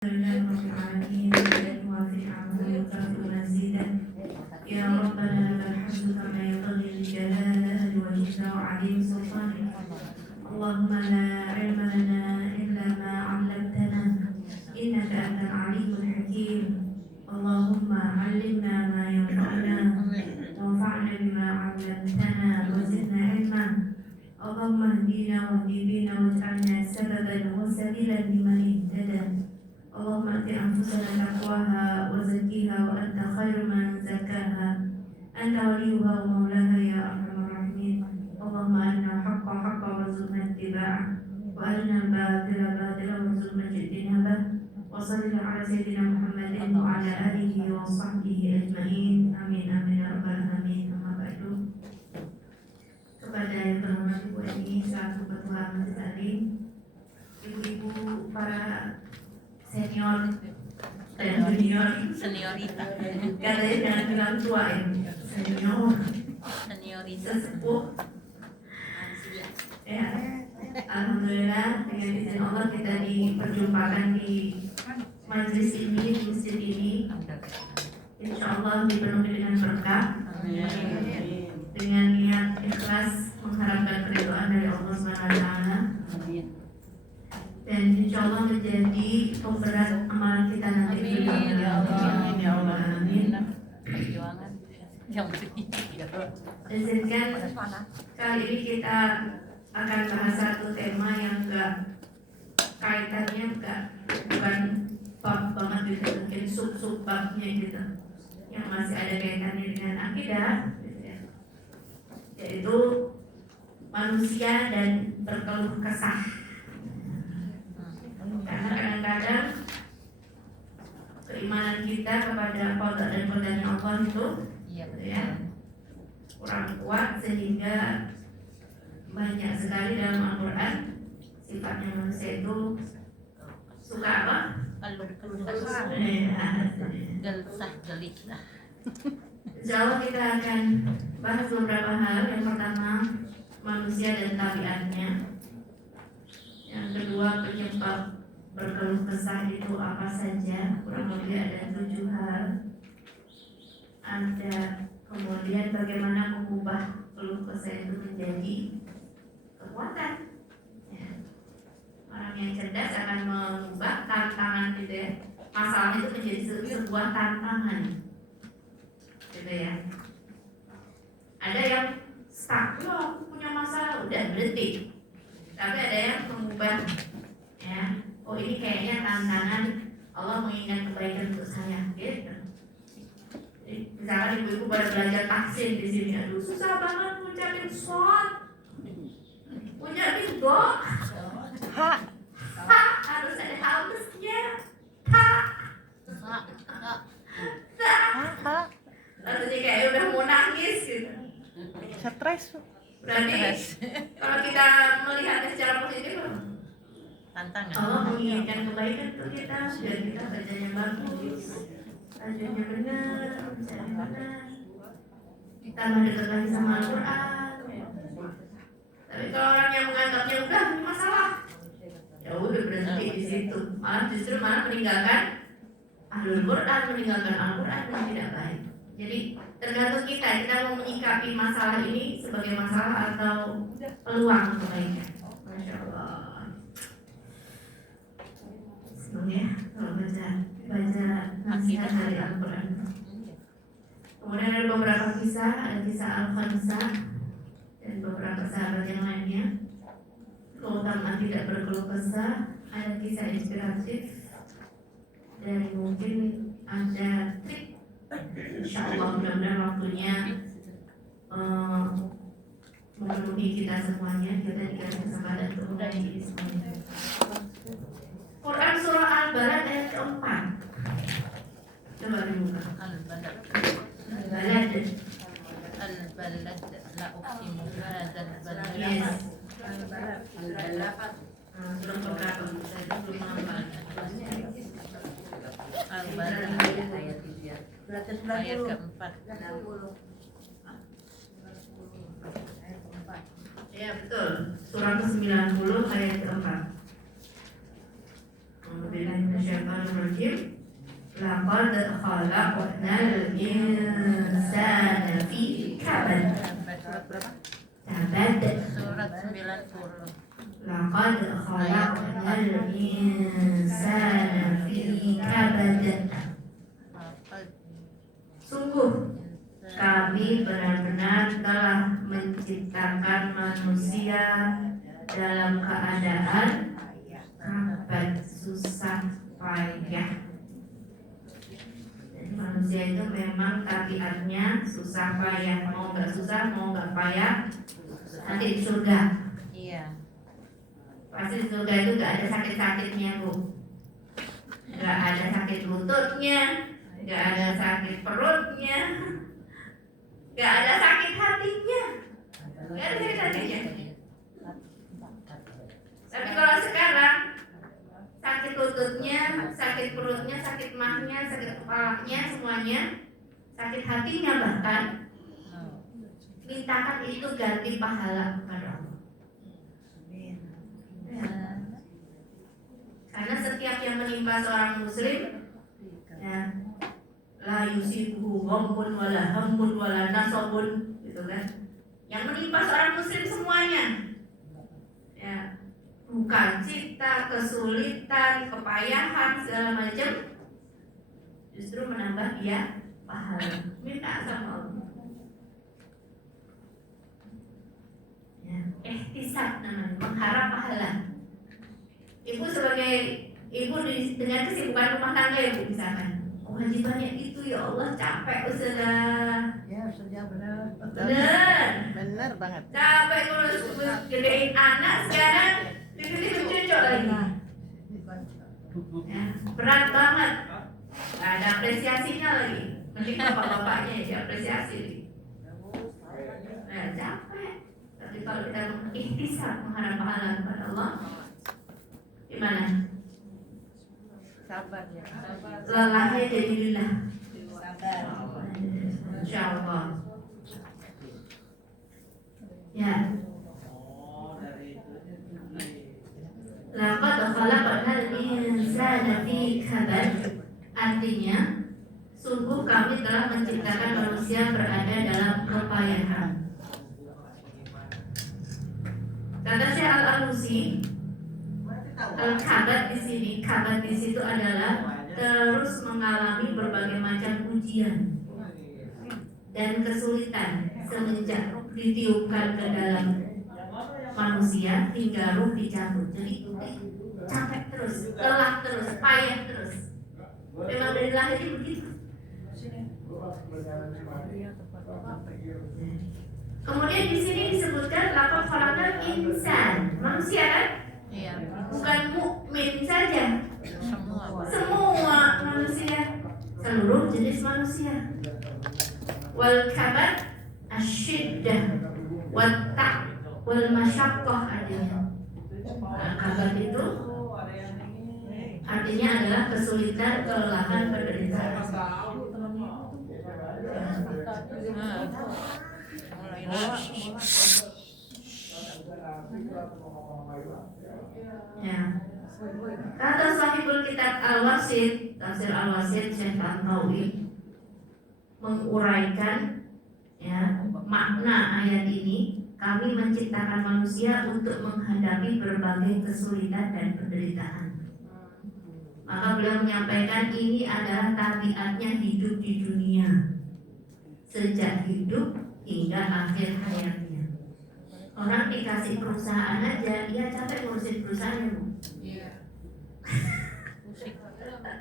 العالمين وفي عمله مزيدا يا ربنا لك الحمد كما ينبغي لجلال وجهك وعظيم سلطانك. اللهم لا علم لنا الا ما علمتنا انك انت العليم الحكيم. اللهم علمنا ما ينفعنا وانفعنا بما علمتنا وزدنا علما. اللهم اهدنا واهد بنا واجعلنا سببا وسبيلا لمن اهتدى. اللهم ات انفسنا تقواها وزكيها وانت خير من زكاها، انت وليها ومولاها يا ارحم الراحمين. اللهم ارنا الحق حقا وارزقنا اتباعه وارنا الباطل باطلا وارزقنا اجتنابه. وصل على سيدنا محمد وعلى اله وصحبه اجمعين. Amin amin ya rabbal alamin. Amma ba'du. Kepada yang terhormat Ibu Eni selaku Ketua Majelis Taklim, ibu-ibu para senior dan junior, seniorita, katanya jangan bilang tua ya, senior, seniorita, sesepuh. Ya, alhamdulillah dengan izin Allah kita diperjumpakan di majelis ini, di masjid ini. Insya Allah dipenuhi dengan berkah, dengan niat ikhlas mengharapkan keridhaan dari Allah SWT, dan insya Allah menjadi pemberat amalan kita nanti di dunia. Ya Allah, amin. perjuangan yang Izinkan kali ini kita akan bahas satu tema yang kaitannya bukan bab banget gitu, mungkin sub babnya gitu, yang masih ada kaitannya dengan akidah, gitu ya. Yaitu manusia dan berkeluh kesah. Karena kadang-kadang keimanan kita kepada qada dan qadarnya Allah itu ya kurang kuat, sehingga banyak sekali dalam Al-Quran sifatnya manusia itu suka apa? Gelisah gelisah. Insya Allah kita akan bahas beberapa hal. Yang pertama, manusia dan tabiatnya. Yang kedua, penyebab berkeluh kesah itu apa saja. Kurang lebih ada 7 hal. Ada kemudian bagaimana mengubah keluh kesah itu menjadi kekuatan. Ya. Orang yang cerdas akan mengubah tantangan gitu ya. Masalah itu menjadi sebuah tantangan. Gitu ya. Ada yang stuck, aku punya masalah, udah berhenti. Tapi ada yang mengubah, ya. Oh ini kayaknya tantangan, Allah mengingat kebaikan untuk saya, gitu. Misalkan ibu-ibu pada belajar taksin di sini, aduh susah banget ngucapin shot, ngucapin go, harus ada halusnya, rasanya kayak udah mau nangis gitu. Stres. Berarti kalau kita melihatnya secara positif, Tantangan. Allah menginginkan kebaikan untuk kita, biar kita bacanya bagus, tajwidnya benar, bacanya benar, kita mendekat lagi sama Al-Quran. Tapi kalau orang yang menganggapnya udah ini masalah, ya udah berhenti di situ, justru meninggalkan Ahlul Quran, meninggalkan Al-Quran yang tidak baik. Jadi tergantung kita mau menyikapi masalah ini sebagai masalah atau peluang kebaikan. Masya Allah. Senang ya kalau baca nasihat dari Al-Quran. Kemudian ada beberapa kisah, ada kisah Al-Khamsah dan beberapa sahabat yang lainnya. Keutamaan tidak berkeluh kesah, ada kisah inspiratif, dan mungkin ada trik. Insya Allah mudah-mudahan waktunya memenuhi kita semuanya. Kita dikasih kesempatan untuk memenuhi semuanya. Quran surah Al-Balad ayat keempat. Coba dibuka. Al-balad. Al-Balad. Al-balad. La uqsimu hadzal balad. Yes. Al-balad. Surah keberapa? Saya belum hafal. Al-balad ayat 3. Ayat keempat. Ya betul. Surah ke-90 ayat keempat. Alhamdulillah. minasyaitonirrajim. Laqad khalaqnal insana fi kabad. Surat berapa? Kabad. Surat 90. Laqad khalaqnal insana fi kabad. Sungguh kami benar-benar telah menciptakan manusia dalam keadaan kabad, susah payah. Jadi manusia itu memang tabiatnya susah payah. Mau nggak susah, mau nggak payah, nanti di surga. Iya. Pasti di surga itu nggak ada sakit-sakitnya, Bu. Nggak ada sakit lututnya, nggak ada sakit perutnya, nggak ada sakit hatinya, nggak ada sakit hatinya. Tapi kalau sekarang sakit lututnya, sakit perutnya, sakit mahnya, sakit kepalanya, semuanya, sakit hatinya bahkan, mintakan itu ganti pahala kepada Allah. Ya. Karena setiap yang menimpa seorang muslim, ya, la yusibuhu ghammun wala hammun wala nasabun, gitu kan? Yang menimpa seorang muslim semuanya, ya, bukan cita, kesulitan, kepayahan segala macam, justru menambah dia pahala. Minta sama Allah. Ya, ihtisab namanya, mengharap pahala. Ibu sebagai ibu dengan kesibukan rumah tangga ya Bu, misalkan kewajibannya itu ya Allah capek Ustazah. Ya, sudah benar. Benar Banget. capek ngurus gedein anak, sekarang tiba-tiba cucu lagi. Ya, berat banget. Gak ada apresiasinya lagi. Mending bapak-bapaknya ya diapresiasi. Nah, capek. Tapi kalau kita mengikhtisab mengharap pahala kepada Allah, gimana? Sabar ya. Lelahnya jadi lillah. Sabar. Insyaallah. Ya. Laqad khalaqnal insana fi kabad. Artinya, sungguh kami telah menciptakan manusia berada dalam kepayahan. Kata Syekh Al-Alusi, kabad di sini, kabad di situ adalah terus mengalami berbagai macam ujian dan kesulitan semenjak ditiupkan ke dalam manusia hingga ruh dicabut. Jadi capek terus, lelah terus, payah terus. Memang dari lahir begitu. Kemudian di sini disebutkan laqad khalaqnal insan, manusia kan? Iya. Bukan mukmin saja, semua manusia, seluruh jenis manusia. Wal kabad asyiddah wat ta' wal masyaqqah artinya. Nah, kabad itu artinya adalah kesulitan, kelelahan, penderitaan. Ya. Kata sahibul kitab Al-Wasit, tafsir Al-Wasit Syekh Tantawi menguraikan ya makna ayat ini. Kami menciptakan manusia untuk menghadapi berbagai kesulitan dan penderitaan. Maka beliau menyampaikan ini adalah tabiatnya hidup di dunia, sejak hidup hingga akhir hayatnya. Orang dikasih perusahaan aja, dia capek ngurusin perusahaannya, Bu. Iya.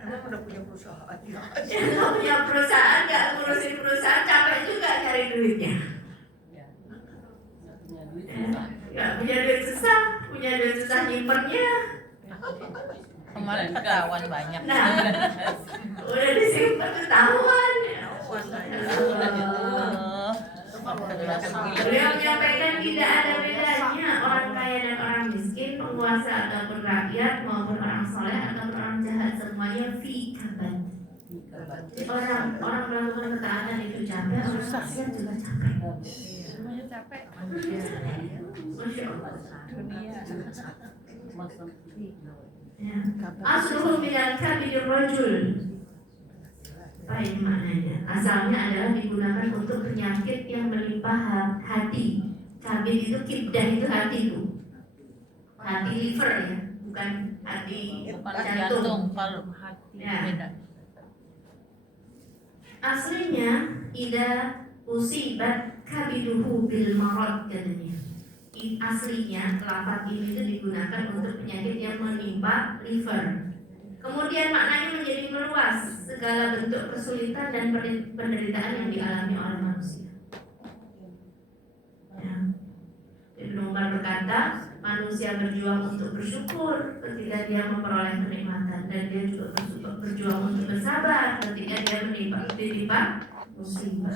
Emang udah punya perusahaan? Ya, punya perusahaan, nggak ngurusin perusahaan, capek juga cari duitnya. Nggak punya duit susah nyimpennya. Kemarin ketahuan banyak. Nah, udah disimpan ketahuan. Beliau menyampaikan tidak ada bedanya orang kaya dan orang miskin, penguasa ataupun rakyat, maupun orang soleh ataupun orang jahat, semuanya fi kabad. Orang melakukan ketaatan itu capek, orang maksiat juga capek. Semuanya capek. Masya Allah. Dunia. Ya. Asluhu minal kabidir rajul. Apa ini maknanya? Asalnya adalah digunakan untuk penyakit yang menimpa hati. Kabid itu kibdah itu hati itu. Hati liver ya, bukan hati Bukan jantung. jantung, kalau hati Ya. beda. Aslinya ida usibat kabiduhu bil marad katanya. Aslinya lafaz ini itu digunakan untuk penyakit yang menimpa liver. Kemudian maknanya menjadi meluas, segala bentuk kesulitan dan penderitaan yang dialami oleh manusia. Ya. Ibnu Umar berkata, manusia berjuang untuk bersyukur ketika dia memperoleh kenikmatan, dan dia juga berjuang untuk bersabar ketika dia ditimpa musibah.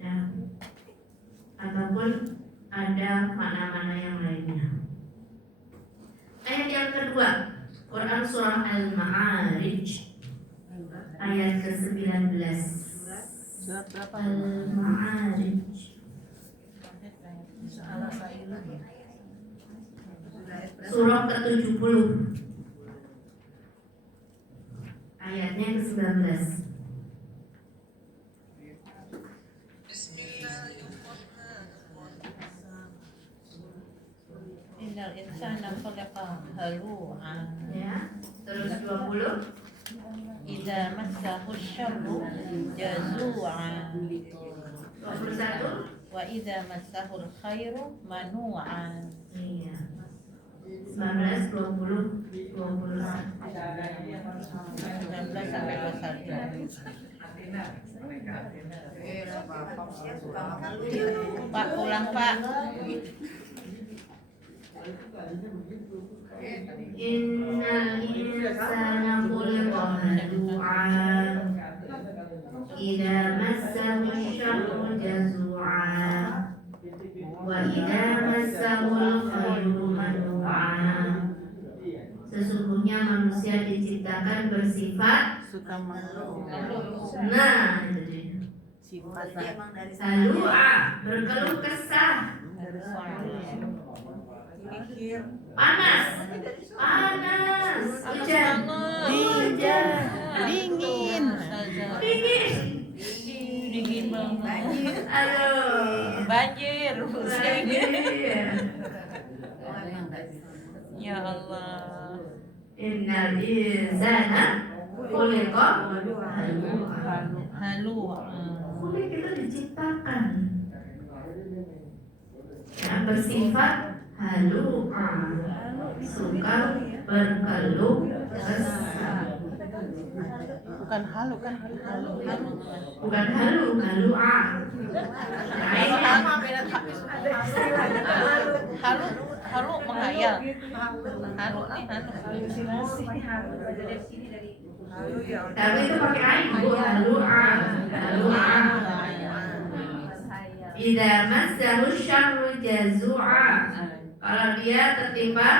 Ya. Ataupun ada makna-makna yang lainnya. Ayat yang kedua, Quran surah Al-Ma'arij ayat ke-19. Al-Ma'arij surah ke-70 ayatnya ke-19. Innal insana khuliqa halu'an. Ya, terus 20. Idza massahu syarru jazu'an. 21. Wa idza massahu khairu manu'an. Iya. 19, 20, 21. 19 sampai 21. Pak, ulang Pak. Innal insana khuliqa halu'an idza massahu syarru jazu'an wa idza massahu khairu manu'an. Sesungguhnya manusia diciptakan bersifat suka mengeluh. nah itu dia. Sifat Halu'a, berkeluh kesah, panas, hujan, dingin. Dingin banget. ayo, Banjir. banjir. Ya Allah. Innal insana khuliqa halu'a. Halu'an. Khuliq itu diciptakan yang bersifat halu'a, suka berkeluh kesah. Bukan halu kan halu. Bukan halu'a. Lain ya. Halu menghayal. Halu nih halu. Tapi itu pakai ain, bu, halu'a. Idza massahu syarru jazu'a. Kalau dia tertimpa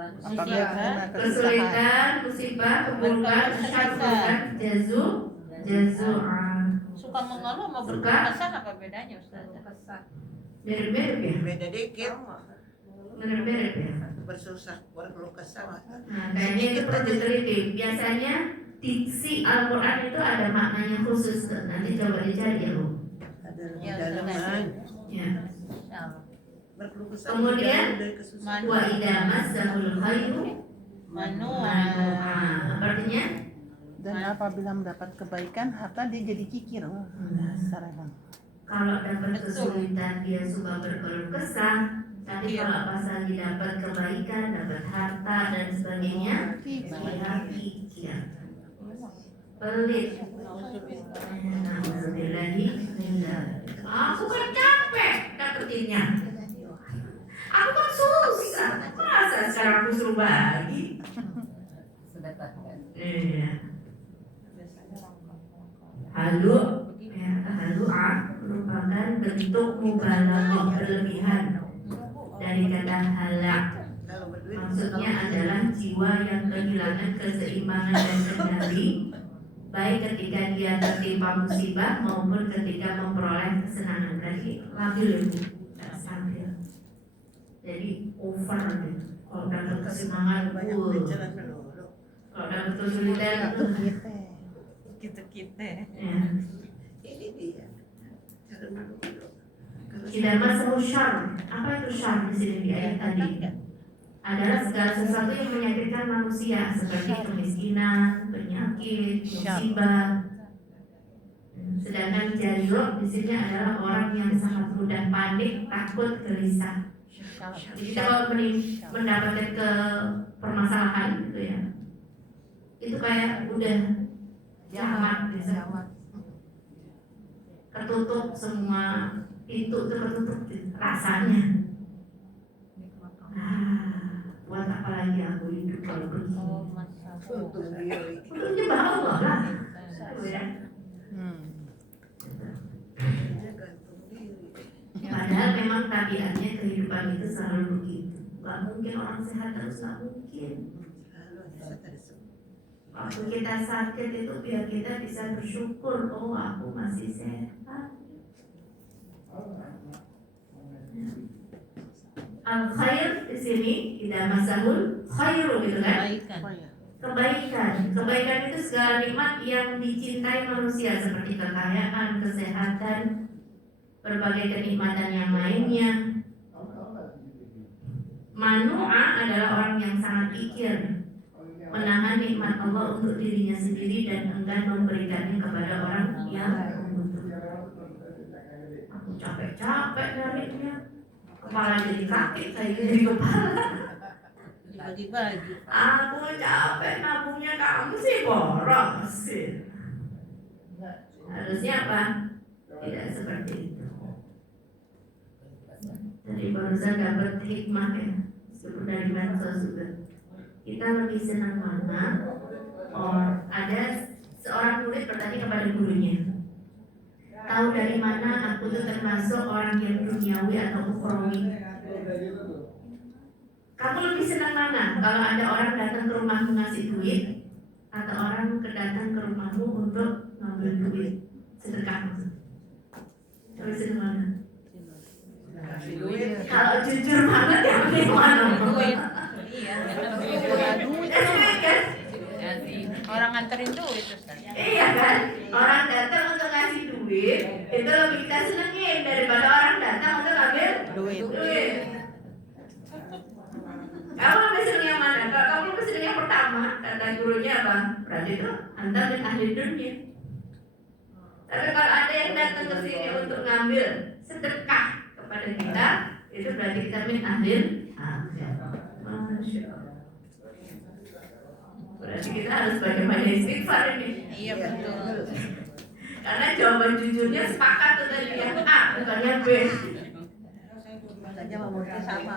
Apabila kena kesusahan. kesulitan, musibah, keburukan, syarrukan, jazu'a. Suka mengeluh sama berkeluh kesah apa bedanya Ustaz? Mirip-mirip ya? Beda dikit. Mirip-mirip ya? Bersusah berkeluh kesah. Nah, kayaknya itu perlu diteliti. Biasanya diksi Al-Quran itu ada maknanya khusus tuh. Nanti coba dicari ya, Bu. Ada Ya, dalaman. Ya. Insyaallah. Berkeluh kesah. Kemudian, dari kesusahan. Wa idza massahul khairu Manu'an. manu'a. Artinya Dan apabila mendapat kebaikan, harta dia jadi kikir. Wah, dasar emang. kalau dapat kesulitan dia suka berkeluh kesah. Tapi kalau pas lagi dapat kebaikan, dapat harta dan sebagainya, dia kikir, pelit. Alhamdulillahi. Aku kan capek dapetinnya. Aku kan susah. Masa sekarang aku suruh bagi? Iya. Halu'a merupakan bentuk mubalaghah berlebihan dari kata halak. Kalau berduit. Maksudnya adalah jiwa yang kehilangan keseimbangan dan kendali, baik ketika dia tertimpa musibah maupun ketika memperoleh kesenangan. Berarti labil, ibu, nggak stabil. Jadi over gitu. Kalau dapat kesenangan, banyak pelajaran melulu. kalau dapat kesulitan, Itu kita. Kita-kita. ya. Ini dia cara melulu. Kalau Tidak masuk syar. Apa itu syar di sini di ayat tadi? Adalah segala sesuatu yang menyakitkan manusia seperti kemiskinan, penyakit, musibah. Sedangkan jariyok di sini adalah orang yang sangat mudah panik, takut, gelisah. Jadi kalau mendapatkan ke permasalahan gitu ya, itu kayak udah jahat gitu. Ketutup semua pintu itu ketutup gitu, rasanya. Buat apa lagi aku hidup kalau begini? Oh, masa. untung diri. Untuk nyembah Allah lah. Gitu ya. Dia gantung diri. Padahal memang tabiatnya kehidupan itu selalu begitu. Gak mungkin orang sehat terus, gak mungkin. Lalu bisa tersebut. Waktu kita sakit itu biar kita bisa bersyukur, oh aku masih sehat. Al khair di sini tidak masahul khairu gitu kan? Kebaikan. Kebaikan. Kebaikan itu segala nikmat yang dicintai manusia seperti kekayaan, kesehatan, berbagai kenikmatan yang lainnya. Manu'a adalah orang yang sangat pikir, menahan nikmat Allah untuk dirinya sendiri dan enggan memberikannya kepada orang yang membutuhkan. Aku capek-capek nyarinya, kepala jadi kaki, kayak jadi kepala. Dibagi-bagi. Aku capek nabungnya, kamu sih boros sih. Harusnya apa? Tidak seperti itu. Tadi barusan dapat hikmah ya, sebut dari medsos juga. Kita lebih senang mana? Ada seorang murid bertanya kepada gurunya, tahu dari mana aku tuh termasuk orang yang duniawi atau ukhrawi? Kamu lebih senang mana? Kalau ada orang datang ke rumahmu ngasih duit, atau orang datang ke rumahmu untuk ngambil duit sedekah? Lebih senang mana? Kasih duit. Kalau jujur banget ya pilih mana? Duit. Iya. Duit Kan? Orang nganterin duit Ustaz. Iya kan? Orang datang untuk ngasih duit itu lebih kita senengin daripada orang datang untuk ngambil duit. Kamu lebih seneng yang mana? Kalau kamu lebih seneng yang pertama, kata gurunya apa? Berarti itu Anda min ahli dunia. Tapi kalau ada yang datang ke sini untuk ngambil sedekah kepada kita, itu berarti kita min ahli akhirat. Masya Allah. Berarti kita harus bagaimana istighfar ini. Iya betul. Karena jawaban jujurnya sepakat tuh tadi yang A bukan yang B. Makanya mau sama.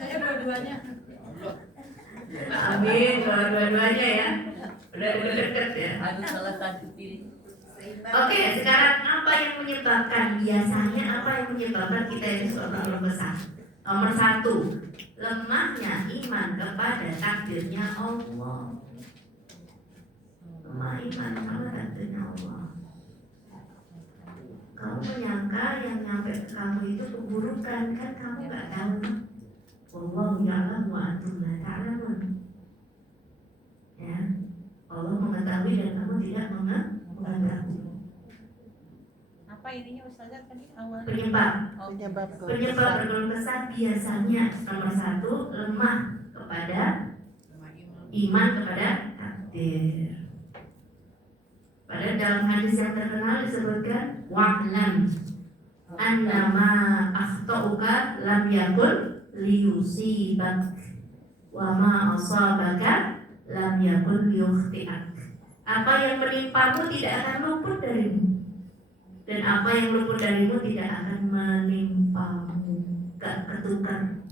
Saya dua-duanya. Amin, dua-duanya ya. Udah deket ya. Harus salah satu pilih. Oke, sekarang apa yang menyebabkan, biasanya apa yang menyebabkan kita itu suatu keluh kesah? Nomor satu, lemahnya iman kepada takdirnya Allah. Lemah iman sama takdirnya Allah. Kamu menyangka yang nyampe ke kamu itu keburukan, kan kamu nggak tahu. Wallahu ya'lamu wa antum la ta'lamun. Ya, Allah mengetahui dan kamu tidak mengetahui. Apa ininya Ustazah tadi awal? Penyebab penyebab berkeluh kesah biasanya nomor satu, lemah kepada iman kepada takdir. Pada dalam hadis yang terkenal disebutkan wa'lam annama akhtauka lam yakun liyusibak wa ma asabaka lam yakun liyukhti'ak. Apa yang menimpamu tidak akan luput darimu, dan apa yang luput darimu tidak akan menimpamu. Gak ketukar.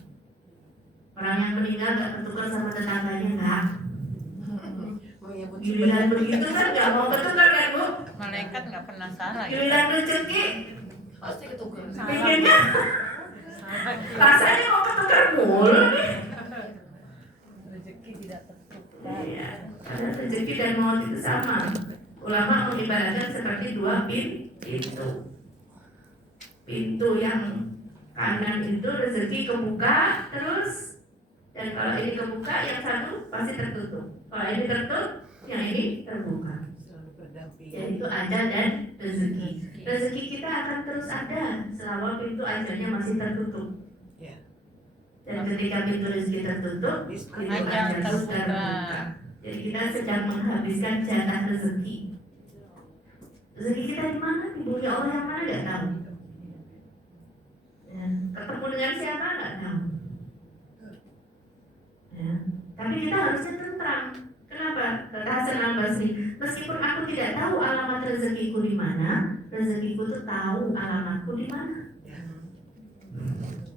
Orang yang meninggal gak ketukar sama tetangganya, enggak. Giliran begitu kan gak mau ketukar kan Bu? Malaikat nggak pernah salah ya. Giliran rezeki Pasti ketukar. pikirnya rasanya mau ketukar mulu nih. Rezeki tidak tertukar. Iya, karena rezeki dan maut itu sama. Ulama mengibaratkan seperti dua pintu. Pintu yang Kanan itu rezeki kebuka terus, dan kalau ini kebuka yang satu pasti tertutup. Kalau ini tertutup, yang ini terbuka. Selalu berdampingan. Jadi itu ajal dan rezeki. Rezeki kita akan terus ada selama pintu ajalnya masih tertutup. Ya. Dan ketika pintu rezeki tertutup, pintu Ajal ajal terbuka. terbuka. Jadi kita sedang menghabiskan jatah rezeki. Rezeki kita di mana? Di bumi Allah yang mana nggak tahu. Ya, ketemu dengan siapa nggak tahu. Ya, tapi kita harusnya tentram. Kenapa? Kata Hasan Al-Basri, meskipun aku tidak tahu alamat rezekiku di mana, rezekiku tuh tahu alamatku di mana. Ya.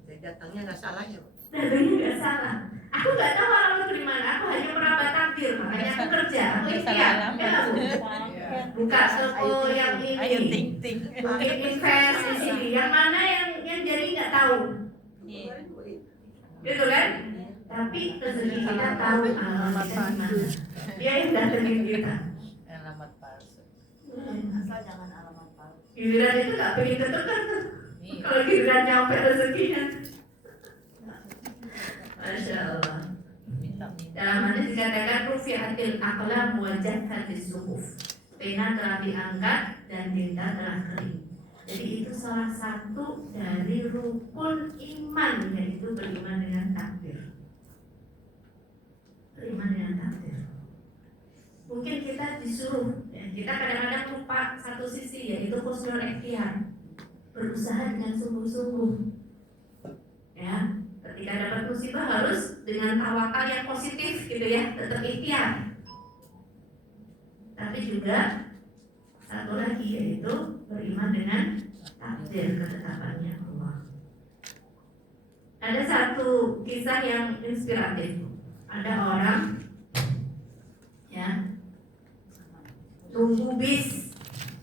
Jadi datangnya nggak salah ya. Datangnya nggak salah. Aku nggak tahu alamatku di mana. Aku hanya meraba takdir, makanya aku kerja. Aku Salah ikhtiar. alamat. Ya, aku buka toko yang Ayo ini, ting ting. mungkin invest di sini. Yang mana yang jadi nggak tahu, Iya. gitu kan? Tapi rezeki kita tahu alamat kita di mana. Dia yang datengin kita. Alamat palsu. Asal jangan alamat palsu. Giliran itu nggak pengen ketukar tuh. Iya. Kalau giliran nyampe rezekinya. Masya Allah. Minta. Dalam hadis dikatakan rufi'atil aqlam wa jaffatis suhuf. Pena telah diangkat dan tinta telah kering. Jadi itu salah satu dari rukun iman, yaitu beriman dengan takdir. Beriman dengan takdir. Mungkin kita disuruh, ya, kita kadang-kadang lupa satu sisi, yaitu husnul ikhtiar, berusaha dengan sungguh-sungguh. Ya, ketika dapat musibah harus dengan tawakal yang positif, gitu ya, tetap ikhtiar. Tapi juga satu lagi, yaitu beriman dengan takdir, ketetapannya Allah. Ada satu kisah yang inspiratif. Ada orang ya nunggu bis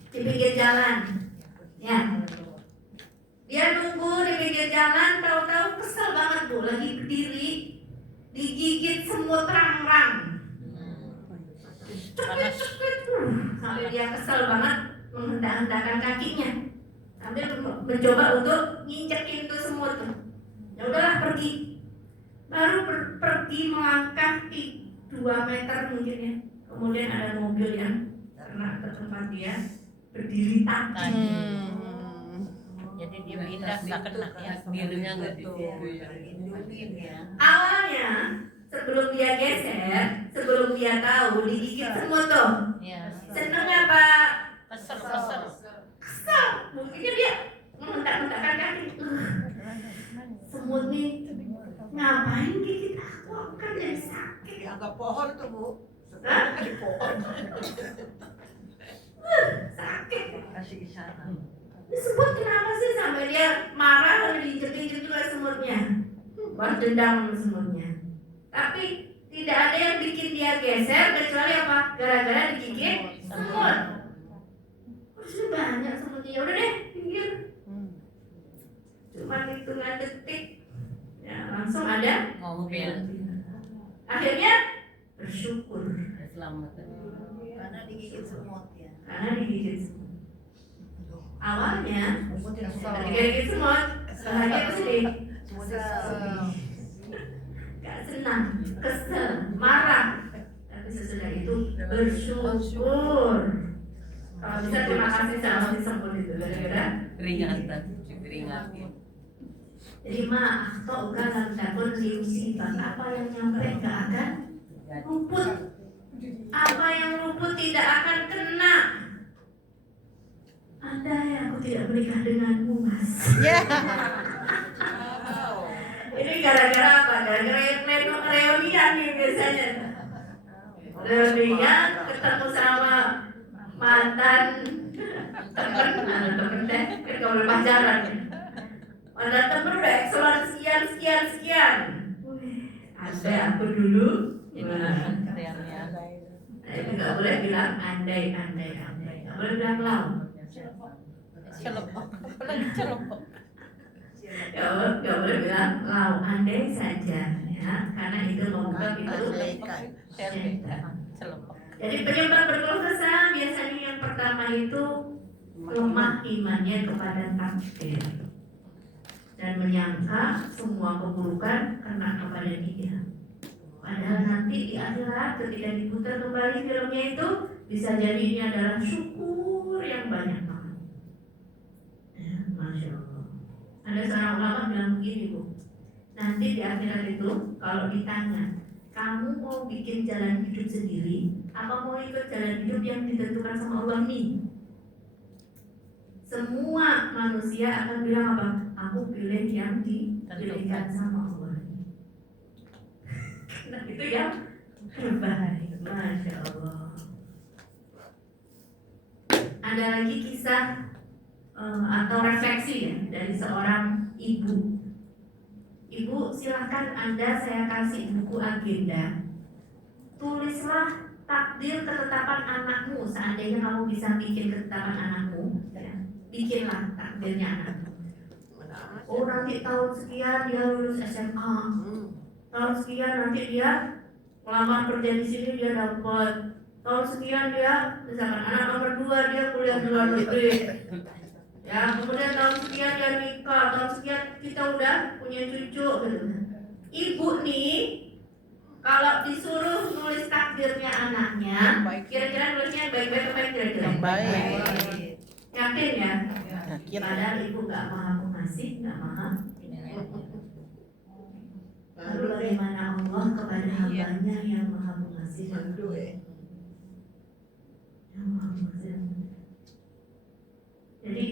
di pinggir jalan, ya dia nunggu di pinggir jalan, tahu-tahu kesel banget bu, lagi berdiri digigit semut rang-rang. Panas. Sampai dia kesel banget menghentak-hentakan kakinya sambil mencoba untuk ngincekin tuh semut tuh. Ya udahlah pergi. Baru pergi melangkah 2 meter mungkin ya. Kemudian ada mobil yang kena ke tempat dia, berdiri tak. Jadi dia pindah nggak kena ya. Dirinya nggak dilindungin ya. Awalnya sebelum dia geser, sebelum dia tahu digigit semut tuh, Iya. seneng apa? Kesel. Kesel. Mungkinnya dia menghentak-hentakkan kaki. Semut nih ngapain gigit aku? Aku kan jadi sakit. Dianggap pohon tuh bu. Hah? Di pohon. Sakit. Kasih isyarat. Ini semut kenapa sih sampai dia marah lalu diinjek-injek juga semutnya? Balas dendam sama semutnya. Tapi tidak ada yang bikin dia geser kecuali apa? Gara-gara digigit semut. Harusnya banyak semutnya. Ya udah deh, pinggir. Cuma hitungan detik, ya langsung ada Mobil. Akhirnya bersyukur Selamat. Karena digigit semut ya. karena digigit semut. Awalnya Kesel. ketika digigit semut, bahagia apa sedih? Kesel. Gak senang, kesel, marah. Tapi sesudah itu bersyukur. Kalau bisa terima kasih sama si semut itu gara-gara Peringatan. Diperingatin. jadi maaf toh kan takut musibah, apa yang nyampe gak akan luput, apa yang luput tidak akan kena. Andai aku tidak menikah denganmu mas. Ini gara-gara apa? Gara-gara reunian nih biasanya. Reunian ketemu sama mantan temen deh, kan gak boleh pacaran ya. Mantan temen udah excellent sekian. Ada aku dulu. Nah, itu gak boleh bilang andai. Gak boleh bilang lau. Celepok. Apalagi celepok. Gak boleh bilang lau, andai saja ya, karena itu membuka pintu. Celepok. Jadi penyebab berkeluh kesah biasanya yang pertama itu lemah imannya kepada takdir. dan menyangka semua keburukan kena kepada dia. Padahal nanti di akhirat ketika diputar kembali filmnya itu bisa jadi ini adalah syukur yang banyak banget. Ya, Masya Allah. Ada seorang ulama bilang begini Bu, nanti di akhirat itu kalau ditanya kamu mau bikin jalan hidup sendiri apa mau ikut jalan hidup yang ditentukan sama Allah nih? Semua manusia akan bilang apa? Aku pilih yang dipilihkan sama Allah. Nah itu yang terbaik, Masya Allah. Ada lagi kisah atau refleksi ya dari seorang ibu. Ibu silahkan Anda saya kasih buku agenda. Tulislah takdir ketetapan anakmu. Seandainya kamu bisa bikin ketetapan anakmu ya, bikinlah takdirnya anakmu. Oh nanti tahun sekian dia lulus SMA, tahun sekian nanti dia melamar kerja di sini dia dapat, tahun sekian dia misalkan anak nomor 2 dia kuliah di luar negeri. Ya, kemudian tahun sekian dia nikah, tahun sekian kita udah punya cucu gitu. Ibu nih kalau disuruh nulis takdirnya anaknya, kira-kira nulisnya baik-baik apa yang kira-kira? Yang baik. Yakin ya? Yakin. Padahal ibu nggak maha pengasih, nggak maha. Lalu bagaimana Allah kepada hambanya yang maha pengasih dan yang maha pengasih. Jadi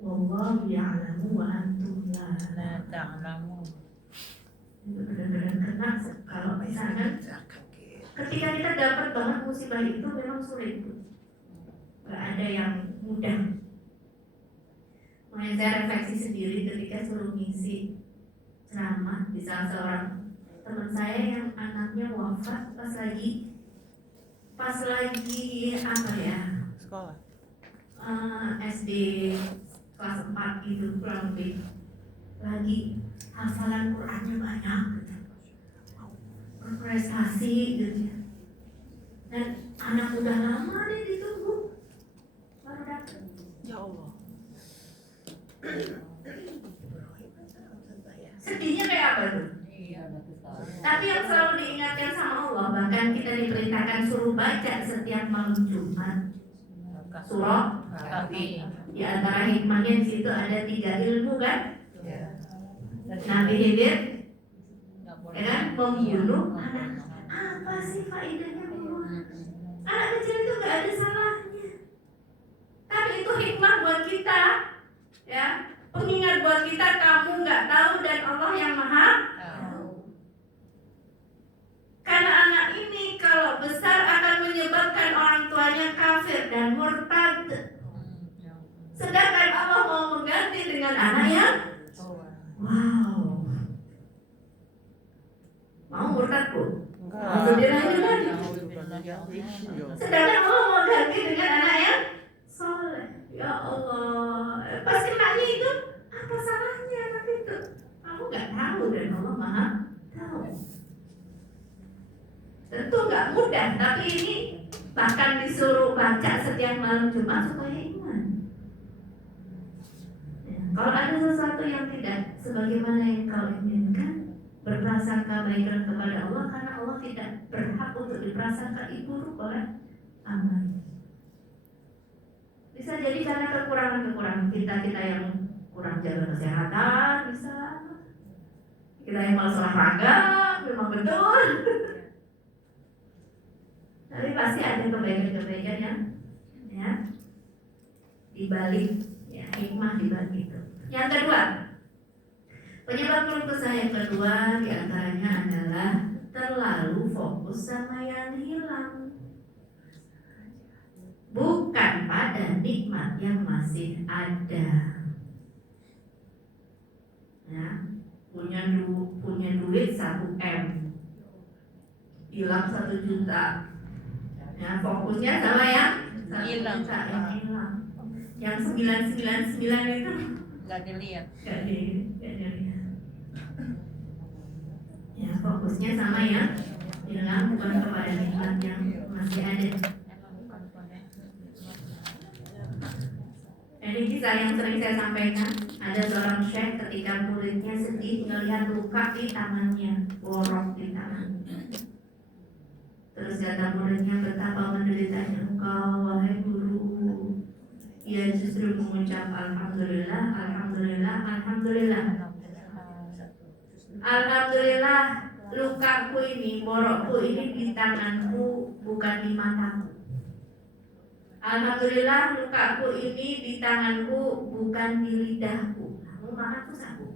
wallahu ya'lamu wa antum la ta'lamun. itu benar-benar kena kalau misalnya ketika kita dapat banget musibah itu memang sulit nggak ada yang mudah. Makanya saya refleksi sendiri ketika suruh ngisi ceramah di salah seorang teman saya yang anaknya wafat pas lagi apa ya Sekolah. SD kelas 4 gitu kurang lebih, lagi hafalan Qurannya banyak gitu. Berprestasi gitu ya. Dan anak udah lama nih ditunggu baru datang. Ya Allah. Sedihnya kayak apa tuh? Tapi yang selalu diingatkan sama Allah, bahkan kita diperintahkan suruh baca setiap malam Jumat surah Kahfi. Di antara hikmahnya di situ ada 3 ilmu kan? Nabi Khidir, ya kan, membunuh anak. Apa sih faedahnya membunuh anak? Anak kecil itu nggak ada salahnya. Tapi itu hikmah buat kita, ya. Pengingat buat kita, kamu nggak tahu dan Allah yang maha. Karena anak ini kalau besar akan menyebabkan orang tuanya kafir dan murtad. Sedangkan Allah mau mengganti dengan anak yang wow. Mau murtad Bu? Alhamdulillah. Sedangkan Allah mau ganti dengan anak yang soleh. Ya Allah. Pasti maknya itu apa salahnya anak itu? Aku nggak tahu dan Allah maha tahu. Tentu nggak mudah, tapi ini bahkan disuruh baca setiap malam Jumat supaya iman. Ya, kalau ada sesuatu yang tidak sebagaimana yang kau inginkan, berprasangka baiklah kepada Allah karena Allah tidak berhak untuk diprasangka buruk oleh amal. Bisa jadi karena kekurangan kita yang kurang jaga kesehatan, bisa kita yang malas olahraga, memang betul. Tapi pasti ada kebaikan-kebaikan yang ya dibalik ya hikmah dibalik itu. Yang kedua, penyebab keluh kesah yang kedua diantaranya adalah terlalu fokus sama yang hilang, bukan pada nikmat yang masih ada. Ya, punya duit 1 M, hilang 1 juta. Ya, fokusnya sama yang Hilang. hilang. Yang 999 itu Nggak dilihat. nggak dilihat. Ya, fokusnya sama yang hilang, bukan kepada nikmat yang masih ada. Jadi kisah yang sering saya sampaikan. Ada seorang syekh ketika muridnya sedih melihat luka di tangannya, borok di tangannya. Terus kata muridnya, betapa menderitanya engkau wahai guru. Ia justru mengucap alhamdulillah, alhamdulillah, alhamdulillah. Alhamdulillah, lukaku ini, borokku ini di tanganku, bukan di mataku. Alhamdulillah, lukaku ini di tanganku, bukan di lidahku. Aku makan tuh sabu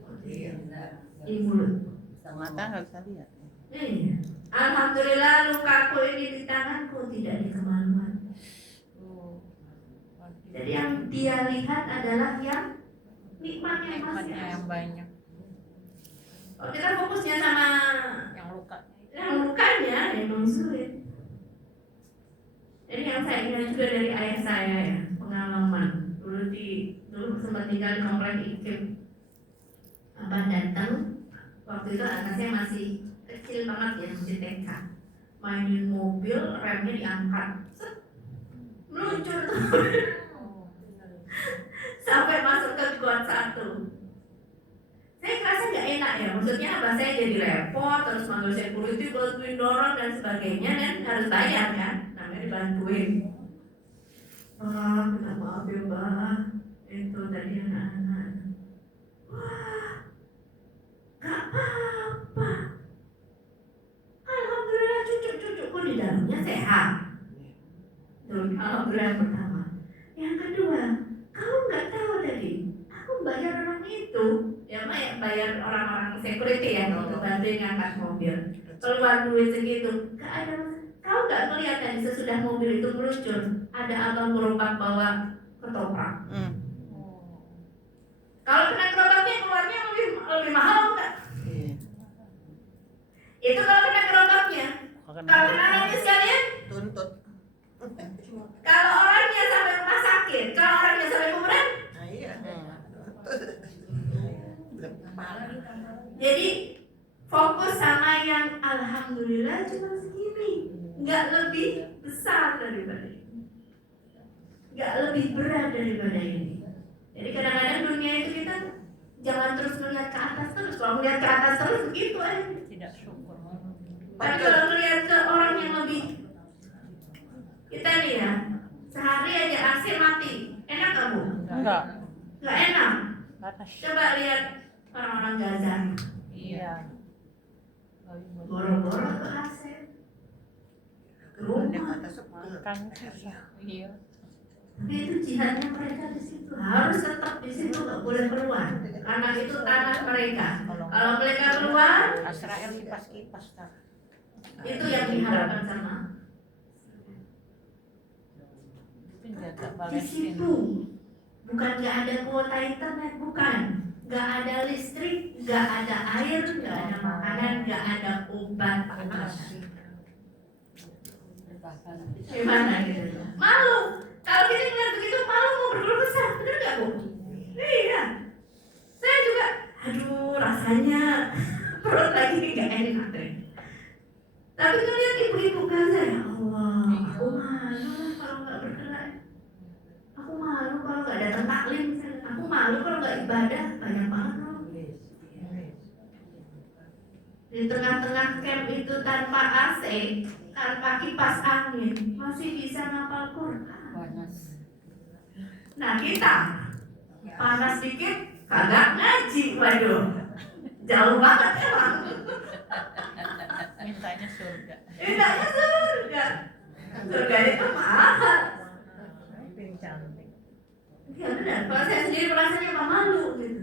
di mulut. Mata nggak bisa lihat. Iya. Alhamdulillah, lukaku ini di tanganku, tidak di kemaluan. Jadi yang dia lihat adalah yang nikmatnya yang masih Nikmatnya yang banyak, kalau kita fokusnya sama yang luka. yang lukanya, memang sulit. Jadi yang saya ingat juga dari ayah saya ya, pengalaman dulu sempat tinggal di komplek IKIM. Abah datang, waktu itu anaknya masih kecil banget ya, masih TK. Mainin mobil, remnya diangkat, set, meluncur tuh. Sampai masuk ke got 1. Saya kerasa nggak enak ya, maksudnya abah saya jadi repot, terus manggil security, bantuin dorong dan sebagainya, dan harus bayar kan, namanya dibantuin. Minta maaf ya mbak, itu tadi anak-anak. Wah, gak apa-apa. Alhamdulillah cucu-cucuku di dalamnya sehat. Tuh, alhamdulillah yang pertama. Yang kedua, kamu nggak tahu tadi, aku bayar orang itu. Ya bayar orang-orang security ya untuk bantuin ngangkat mobil. Keluar duit segitu, gak ada. Kau gak melihat tadi sesudah mobil itu meluncur, ada abang gerobak bawa ketoprak. Kalau kena gerobaknya keluarnya lebih mahal enggak? Itu kalau kena gerobaknya. Kalau kena anaknya sekalian, Tuntut. kalau orangnya sampai rumah sakit, kalau orangnya sampai kuburan. Nah iya. Jadi fokus sama yang alhamdulillah cuma segini, nggak lebih besar daripada ini, nggak lebih berat daripada ini. Jadi kadang-kadang dunia itu kita jangan terus melihat ke atas terus. Kalau melihat ke atas terus begitu aja. Tidak syukur. Tapi kalau melihat ke orang yang lebih, kita nih ya, sehari aja AC mati, enak nggak bu? Enggak. Nggak enak. Panas. Coba lihat orang-orang Gaza, Iya. boro-boro ke AC, ke rumah. Makan susah. Iya. Tapi itu jihadnya mereka di situ, harus tetap di situ, nggak boleh keluar, karena itu tanah mereka. Kalau mereka keluar, Israel kipas-kipas tak. itu yang diharapkan sama. Penjaga Di Palestina. situ, bukan nggak ada kuota internet, bukan, nggak ada listrik, nggak ada air, nggak ada makanan, nggak ada obat. Gimana gitu? Malu. Kalau kita ngeliat begitu malu mau berkeluh kesah, bener nggak bu? Iya. Saya juga, aduh rasanya perut lagi nggak enak deh. Tapi ngeliat ibu-ibu Gaza, ya Allah, aku malu kalau nggak bergerak. Aku malu kalau nggak datang taklim. Aku malu kalau nggak ibadah, banyak banget loh. Di tengah-tengah camp itu tanpa AC, tanpa kipas angin, masih bisa ngapal Quran. Panas. Nah kita panas dikit kagak ngaji, waduh, jauh banget emang. Mintanya surga. Indahnya surga, surga itu mahal. Cantik. Ya benar, kalau saya sendiri merasanya apa malu gitu.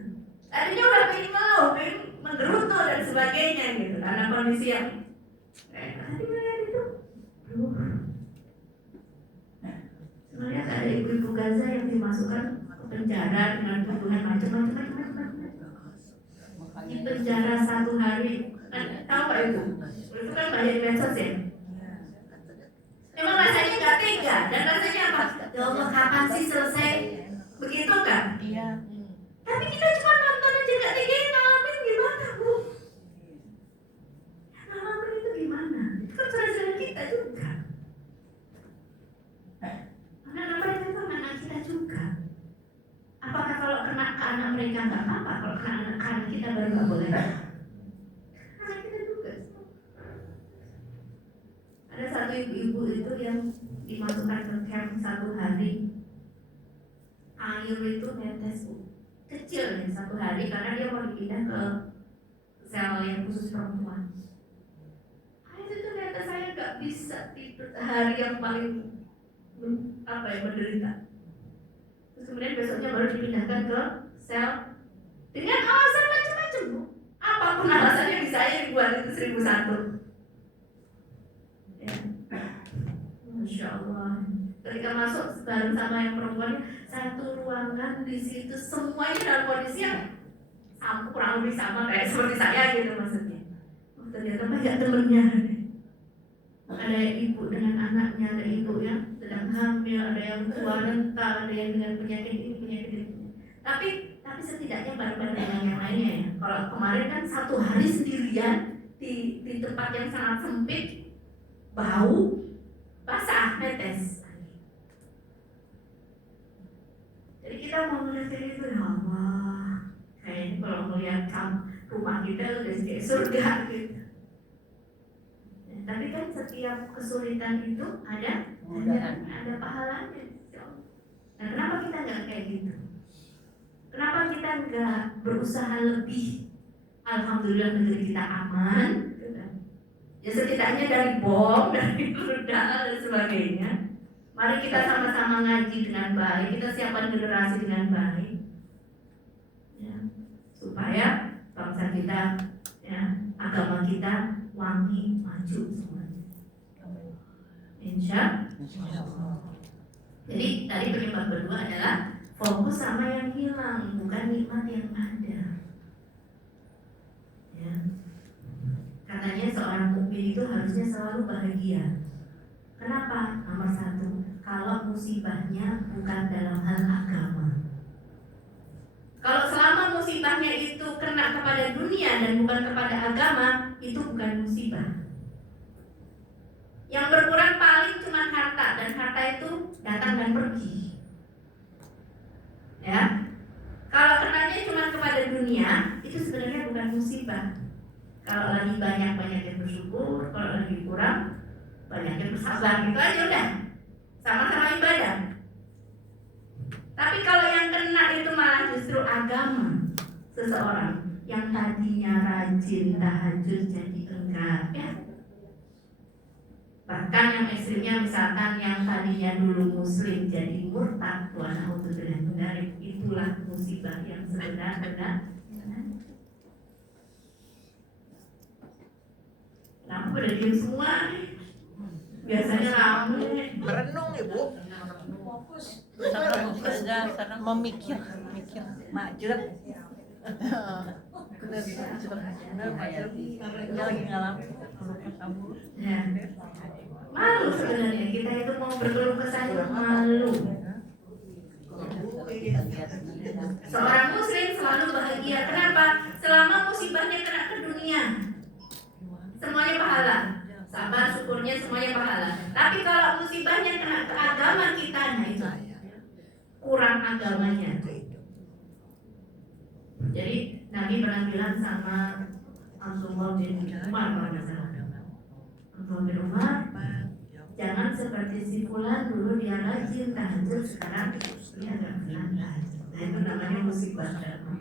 Tadinya udah pengen ngeluh, pengen menggerutu dan sebagainya gitu, karena kondisi yang tadi melihat itu, melihat ada ibu-ibu Gaza yang dimasukkan ke penjara dengan tuduhan macam-macam. Di penjara 1 hari, tahu nggak itu? Itu kan banyak di medsos ya. Emang rasanya nggak tega dan rasanya apa? Ya Allah kapan sih selesai? Begitu kan? Iya. Tapi kita cuma nonton aja nggak tega, ngalamin gimana bu? Ngalamin itu gimana? Itu kan saudara kita juga. Anak-anak mereka itu anak kita juga. kita baru nggak boleh. Anak kita juga. Ada satu ibu-ibu itu yang dimasukkan ke camp 1 hari, air itu netes kecil nih 1 hari karena dia mau dipindah ke sel yang khusus perempuan. Air itu netes, saya nggak bisa tidur hari yang paling menderita. Terus kemudian besoknya baru dipindahkan ke sel dengan alasan macam-macam, Bu. Apapun alasannya bisa aja dibuat itu 1001. Ya. Masya Allah. Ketika masuk bareng sama yang perempuan, satu ruangan di situ semuanya dalam kondisi yang sama, kurang lebih sama kayak seperti saya gitu maksudnya. Oh, ternyata banyak temennya. Ada ibu dengan anaknya, ada ibu yang sedang hamil, ada yang tua renta, ada yang dengan penyakit ini, penyakit itu. Tapi setidaknya bareng-bareng dengan yang lainnya ya. Kalau kemarin kan 1 hari sendirian di tempat yang sangat sempit, bau, basah, netes. Jadi kita mau melihat itu, ya Allah, kayaknya kalau melihat rumah kita udah kayak surga gitu. Tapi kan setiap kesulitan itu ada pahalanya. Nah, kenapa kita nggak kayak gitu? Kenapa kita nggak berusaha lebih? Alhamdulillah negeri kita aman, gitu kan? Ya setidaknya dari bom, dari ledakan dan sebagainya. Mari kita sama-sama ngaji dengan baik, kita siapkan generasi dengan baik, ya, supaya bangsa kita, ya, agama kita wangi, maju semuanya. Insya Allah. Jadi tadi penyebab kedua adalah fokus sama yang hilang, bukan nikmat yang ada. Ya. Katanya seorang mukmin itu harusnya selalu bahagia. Kenapa? Nomor 1, kalau musibahnya bukan dalam hal agama. Kalau selama musibahnya itu kena kepada dunia dan bukan kepada agama, itu bukan musibah. Yang berkurang paling cuma harta, dan harta itu datang dan pergi. Ya, kalau kenanya cuma kepada dunia, itu sebenarnya bukan musibah. Kalau lagi banyak yang bersyukur, kalau lagi kurang banyak yang bersabar, gitu aja udah. Sama-sama ibadah. Tapi kalau yang kena itu malah justru agama seseorang yang tadinya rajin tahajud jadi enggak, ya. Bahkan yang ekstrimnya misalkan yang tadinya dulu muslim jadi murtad, itulah musibah yang sebenar-benar. Kenapa pada diam semua nih? Biasanya ramai. Merenung Ibu. Fokus. Serem saja, serem. Memikir. Makjub. Dia lagi ngalamin. Ya. Malu sebenarnya kita itu mau berkeluh kesah itu malu. Seorang muslim selalu bahagia. Kenapa? Selama musibahnya kena ke dunia, semuanya pahala. Sabar, syukurnya semuanya pahala. Tapi kalau musibahnya kena ke agama kita, nah itu kurang agamanya. Jadi Nabi pernah bilang sama Abdullah bin Umar, jangan seperti si fulan dulu dia rajin tahajud, sekarang dia nggak pernah tahajud. Nah itu namanya musibah dalam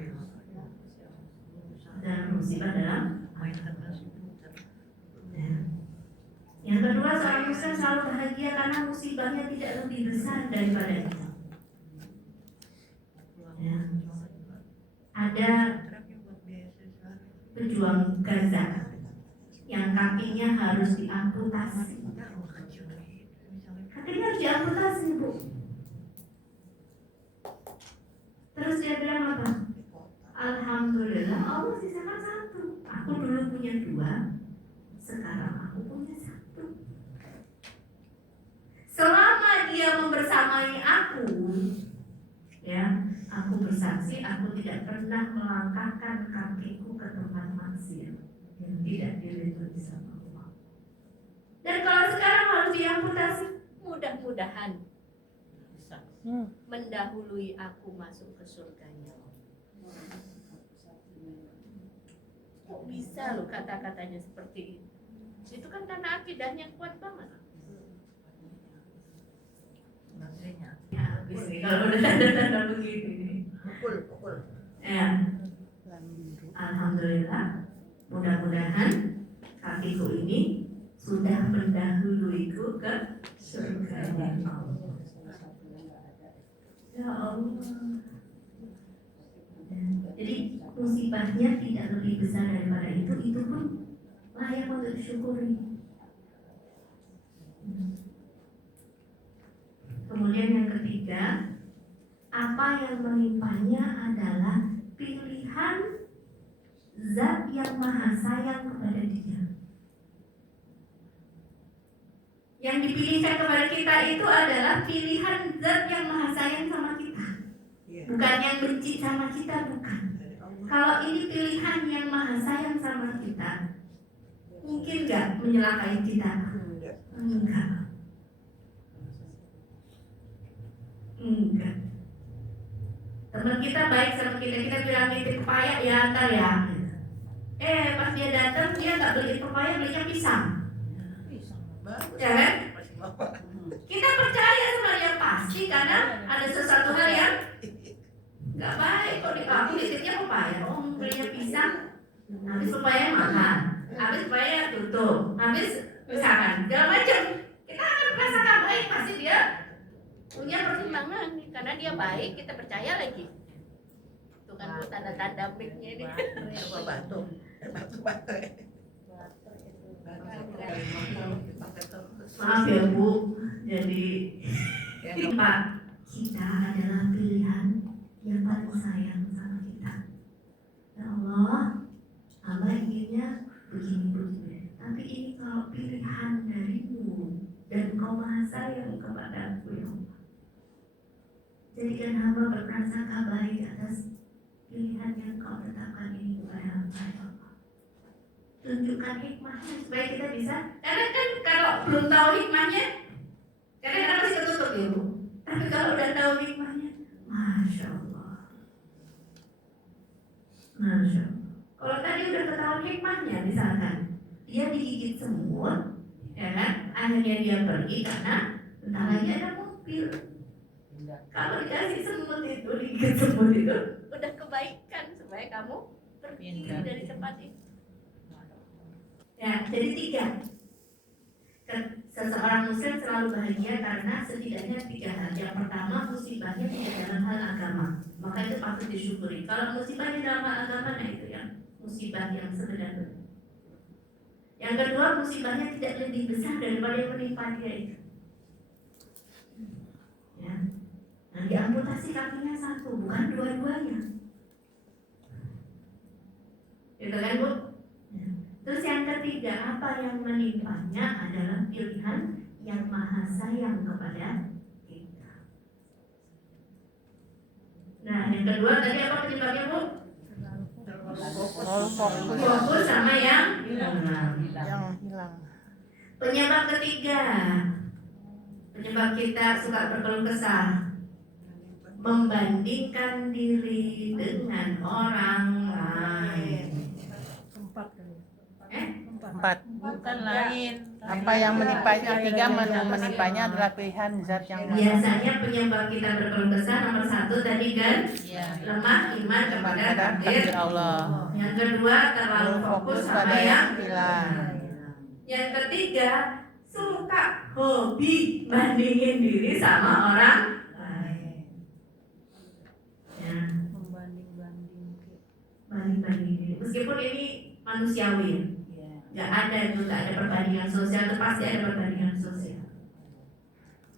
musibah dalam. Ya. Yang kedua, seorang muslim selalu bahagia karena musibahnya tidak lebih besar daripada itu. Ya. Ada pejuang Gaza yang kakinya harus diamputasi. Kakinya harus diamputasi, Bu. Terus dia bilang apa? Alhamdulillah Allah sisakan 1. Aku dulu punya 2, sekarang aku punya 1. Selama dia membersamai aku, ya, aku bersaksi aku tidak pernah melangkahkan kakiku ke tempat maksiat yang tidak diridhoi sama Allah. Dan kalau sekarang harus diamputasi, mudah-mudahan bisa mendahului aku masuk ke surganya. kok bisa loh kata-katanya seperti itu. Itu kan karena akidahnya kuat banget. Maksudnya Ya, habis nih kalau udah tanda-tanda begini. pukul. Ya, Lam biru. alhamdulillah. Mudah-mudahan kakiku ini sudah mendahuluiku ke surga Allah. Ya Allah. Jadi musibahnya tidak lebih besar daripada itu pun layak untuk disyukuri. Kemudian yang ketiga, apa yang menimpanya adalah pilihan Zat yang maha sayang kepada dia. Yang dipilihkan kepada kita itu adalah pilihan Zat yang maha sayang sama kita, bukan yang benci sama kita, bukan. Kalau ini pilihan yang maha sayang sama kita, mungkin gak menyelakai kita? Enggak. Teman kita baik sama kita bilang nitip pepaya ya antar ya. Pas dia datang dia nggak beli pepaya, belinya pisang. Ya kan? Kita percaya sama dia pasti karena ada sesuatu hal yang nggak baik. Kok di aku nitipnya pepaya, belinya pisang. Habis pepaya mahal, habis pepaya tutup, habis misalkan segala macam. Kita akan merasakan baik pasti dia Punya pertimbangan nih, karena dia baik kita percaya lagi. Itu kan bu tanda-tanda baiknya ini. Batu. Maaf ya Bu, jadi Pak, kita adalah pilihan yang paling sayang sama kita. Ya Allah, hamba inginnya begini. Tapi ini kalau pilihan darimu dan Kau maha sayang kepadaku ya Allah. Jadikan hamba berprasangka baik atas pilihan yang Kau tetapkan ini kepada hamba ya Allah. Tunjukkan hikmahnya supaya kita bisa. Karena kan kalau belum tahu hikmahnya, kadang-kadang masih ketutup ya Bu. Tapi kalau udah tahu hikmahnya, Masya Allah. Masya Allah. Kalau tadi udah ketahuan hikmahnya, misalkan dia digigit semut, ya kan? Akhirnya dia pergi karena bentar lagi ada mobil. Kalau dikasih semut itu, digigit semut itu, Udah kebaikan supaya kamu pergi dari tempat itu. ya, jadi 3. Seseorang muslim selalu bahagia karena setidaknya 3 hal. Yang pertama, musibahnya tidak dalam hal agama, maka itu patut disyukuri. Kalau musibahnya dalam hal agama, nah itu yang musibah yang sebenarnya. Yang kedua, musibahnya tidak lebih besar daripada yang menimpa dia itu. Ya. Nah, diamputasi kakinya 1, bukan dua-duanya. Gitu kan Bu? Terus yang ketiga, apa yang menimpanya adalah pilihan yang maha sayang kepada kita. Nah, yang kedua tadi apa penyebabnya Bu? Fokus sama yang hilang. Yang hilang. Penyebab ketiga, penyebab kita suka berkeluh kesah, membandingkan diri dengan orang lain. 4. Bukan lain. Apa yang menimpanya? 3 menimpanya adalah pilihan zat yang maha Biasanya penyebab kita berkeluh kesah nomor 1 tadi kan Ya. lemah iman kepada takdir. takdir Allah. Yang kedua terlalu fokus sama yang hilang. Yang ketiga suka hobi bandingin diri sama orang lain. Ya, banding diri. Meskipun ini manusiawi, nggak ada itu, nggak ada perbandingan sosial, itu pasti ada perbandingan sosial.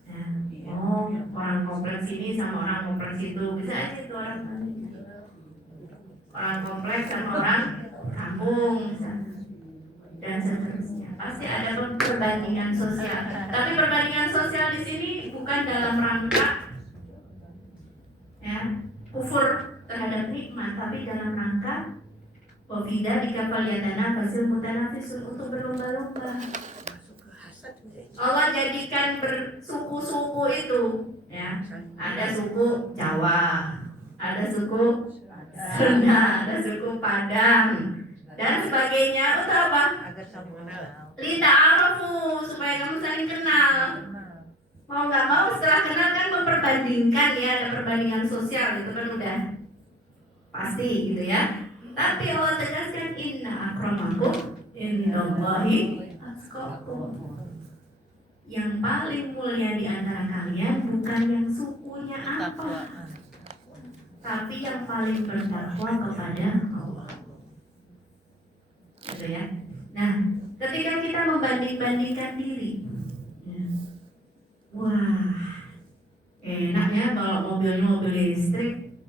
Ya. Oh, orang kompleks ini sama orang kompleks itu bisa aja itu orang kompleks sama orang kampung misalnya. Dan seterusnya. Pasti ada perbandingan sosial. Tapi perbandingan sosial di sini bukan dalam rangka ya kufur terhadap nikmat, tapi dalam rangka wabida dikafaliyatana fasil mutanafisun, untuk berlomba-lomba. Allah jadikan bersuku-suku itu ya. Ada suku Jawa, ada suku Sunda, ada suku Padang, dan sebagainya. Untuk apa? Agar saling mengenal. Lita'arafu, supaya kamu saling kenal. Mau nggak mau setelah kenal kan memperbandingkan ya, ada perbandingan sosial itu kan udah pasti gitu ya. Tapi Allah tegaskan inna akramakum indallahi atqakum. Yang paling mulia di antara kalian bukan yang sukunya apa, tapi yang paling bertakwa kepada Allah. Gitu ya. Nah, ketika kita membanding-bandingkan diri, wah, enaknya kalau mobilnya mobil listrik,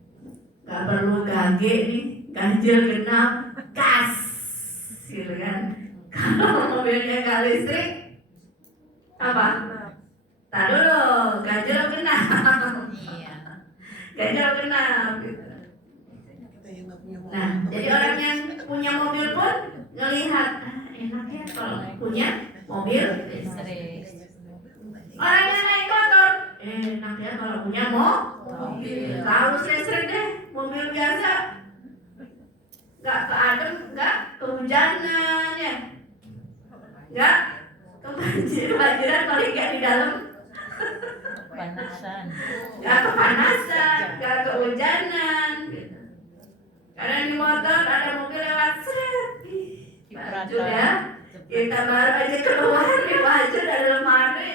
nggak perlu gage nih, ganjil genap, gas, gitu kan. Kalau mobilnya nggak listrik, apa? Tak dulu, ganjil genap, Iya. ganjil genap. Gitu. Nah, jadi orang yang punya mobil pun ngelihat, enaknya kalau punya mobil listrik. Orang yang naik motor, enak ya kalau punya mobil. Harus listrik deh, mobil biasa. Nggak keadem, nggak kehujanan ya, nggak kebanjiran paling nggak di dalam, Panasan. nggak kepanasan, nggak kehujanan. Gitu. Karena di motor ada mobil lewat seret, baju ya, kita baru aja keluar nih baju dari lemari.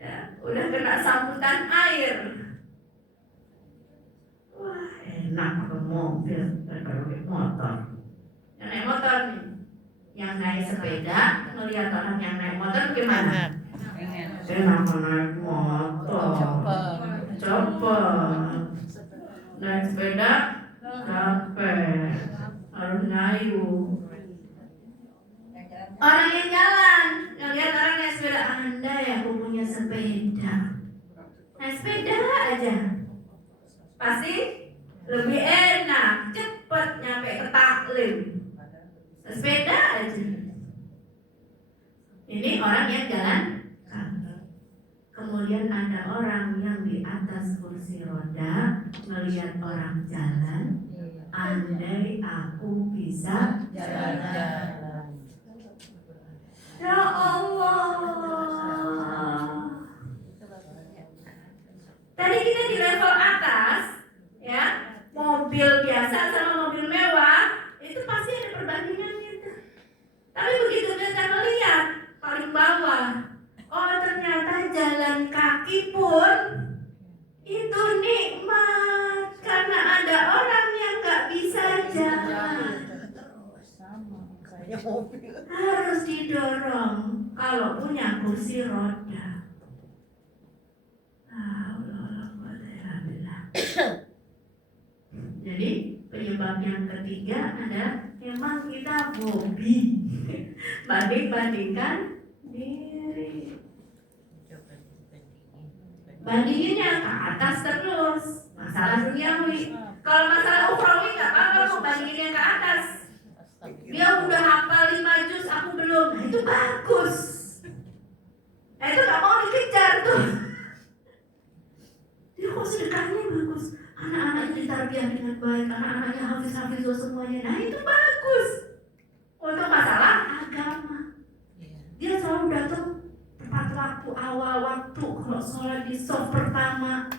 Ya, udah kena sambutan air. Wah, enak ke mobil daripada pakai motor. Yang naik motor nih, yang naik sepeda ngelihat orang yang naik motor gimana? Enak naik motor. Cepet. Naik sepeda capek, harus ngayuh. Orang yang jalan, ngelihat orang naik sepeda, Anda ya aku punya sepeda. Naik sepeda aja, pasti lebih enak, cepet nyampe ke taklim. Sepeda aja. Ini orang yang jalan kaki. Kemudian ada orang yang di atas kursi roda melihat orang jalan. Andai aku bisa jalan. Ya Allah. Tadi kita di level atas, ya, mobil biasa sama mobil mewah, itu pasti ada perbandingannya. Tapi begitu kita melihat paling bawah, oh ternyata jalan kaki pun itu nikmat karena ada orang yang nggak bisa jalan. Harus didorong kalau punya kursi roda. Jadi penyebab yang ketiga ada memang kita hobi banding-bandingkan diri. Bandinginnya ke atas terus, masalah duniawi. Kalau masalah ukhrawi nggak apa-apa, mau bandinginnya ke atas. Dia udah hafal 5 juz, aku belum. Nah, itu bagus. Nah, itu gak mau dikejar tuh. Dia kok sedekahnya bagus. Anak-anaknya ditarbiyah dengan baik, anak-anaknya hafiz-hafiz semuanya. Nah, itu bagus. Untuk masalah agama, dia selalu datang tepat waktu, awal waktu. Kalau sholat di soft pertama,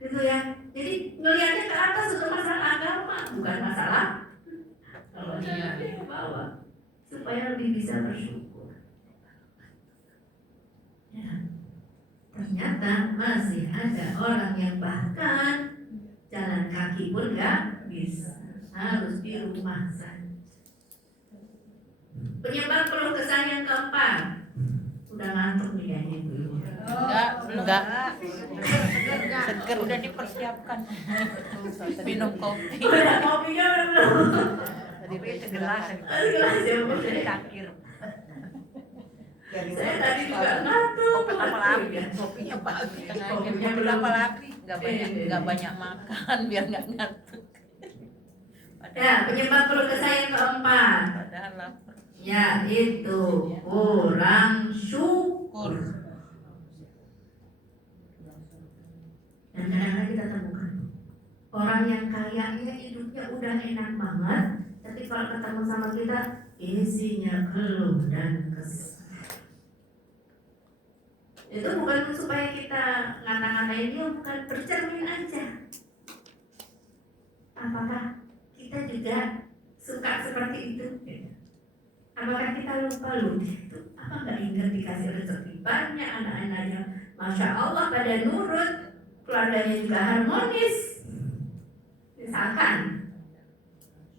gitu ya. Jadi ngelihatnya ke atas untuk masalah agama, bukan masalah kalau dia ke bawah, supaya lebih bisa bersyukur. Ya. Ternyata masih ada orang yang bahkan jalan kaki pun nggak bisa, harus di rumah saja. Penyebab keluh kesah yang keempat, udah ngantuk nih kayaknya ibu. Enggak. Seger udah dipersiapkan. Minum kopi. Udah kopinya belum? Tapi segelas Segelas ya Bu. takir. Saya tadi juga ngantuk. Kopinya pagi. Kopinya belum. Enggak banyak makan biar enggak ngantuk. Ya, penyebab keluh kesah yang keempat, Padahal lapar. ya itu kurang syukur. Dan kadang-kadang kita temukan orang yang kayanya hidupnya ya udah enak banget, tapi kalau ketemu sama kita isinya keluh dan kesah. Itu bukan supaya kita ngata-ngatain dia, bukan, bercermin aja. Apakah kita juga suka seperti itu? Apakah kita lupa itu? Apa nggak ingat dikasih rezeki banyak, anak-anaknya Masya Allah pada nurut, keluarganya juga harmonis, misalkan,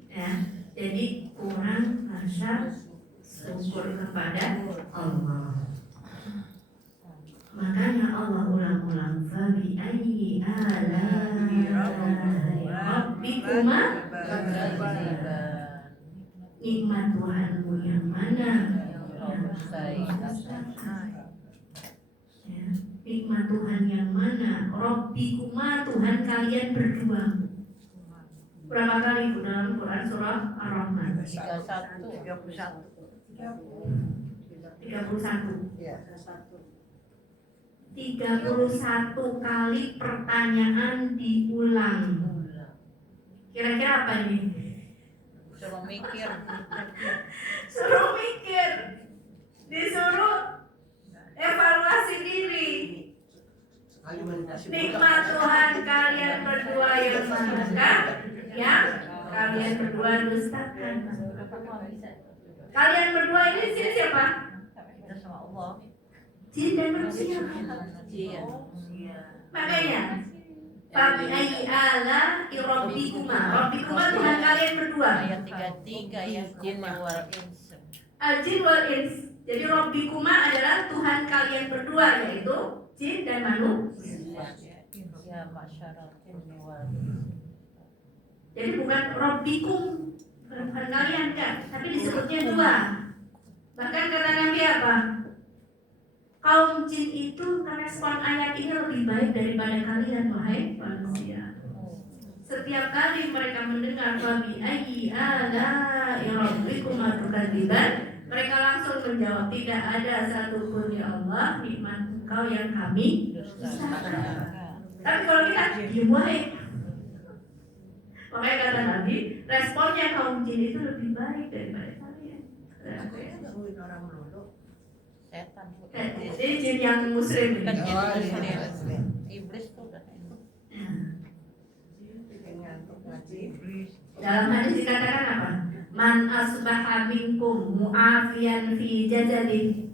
ya. Jadi kurang rasa syukur kepada Allah. Makanya Allah ulang-ulang, fabi ayyi ala'i rabbikuma nikmat Tuhanmu yang mana? Ya, nikmat Tuhan yang mana? Rabbikuma, Tuhan kalian berdua. Berapa kali itu dalam Quran surah Ar-Rahman? 31. 31. Iya. 31 kali pertanyaan diulang. Kira-kira apa ini? Suruh mikir. Suruh mikir, disuruh evaluasi diri. Nikmat Tuhan kalian berdua yang manakah yang kalian berdua dustakan? Kalian berdua ini siapa? Kita sama Allah. Jin dan manusia. Iya. Makanya Fabi ayyi ala'i rabbikuma. Rabbikuma Tuhan kalian berdua. Ayat 33 ya, jin wal ins. Al-jin wal ins. Jadi rabbikuma adalah Tuhan kalian berdua, yaitu jin dan manusia. Ya, masyarakat jin wal. Jadi bukan rabbikum, bukan Tuhan kalian kan, tapi disebutnya dua. Bahkan kata Nabi apa? Kaum jin itu merespon ayat ini lebih baik daripada kalian, wahai manusia. Setiap kali mereka mendengar Fabi ayyi ala'i rabbikuma tukadziban, mereka langsung menjawab, tidak ada satupun ya Allah nikmat Engkau yang kami dustakan. Tapi kalau kita diam wae. Makanya kata Nabi, responnya kaum jin itu lebih baik daripada kalian. Setan. Jadi jin yang muslim. Kan jin muslim. Iblis tuh udah. Dalam hadis dikatakan apa? Man asbaha minkum mu'afiyan fi jazadih,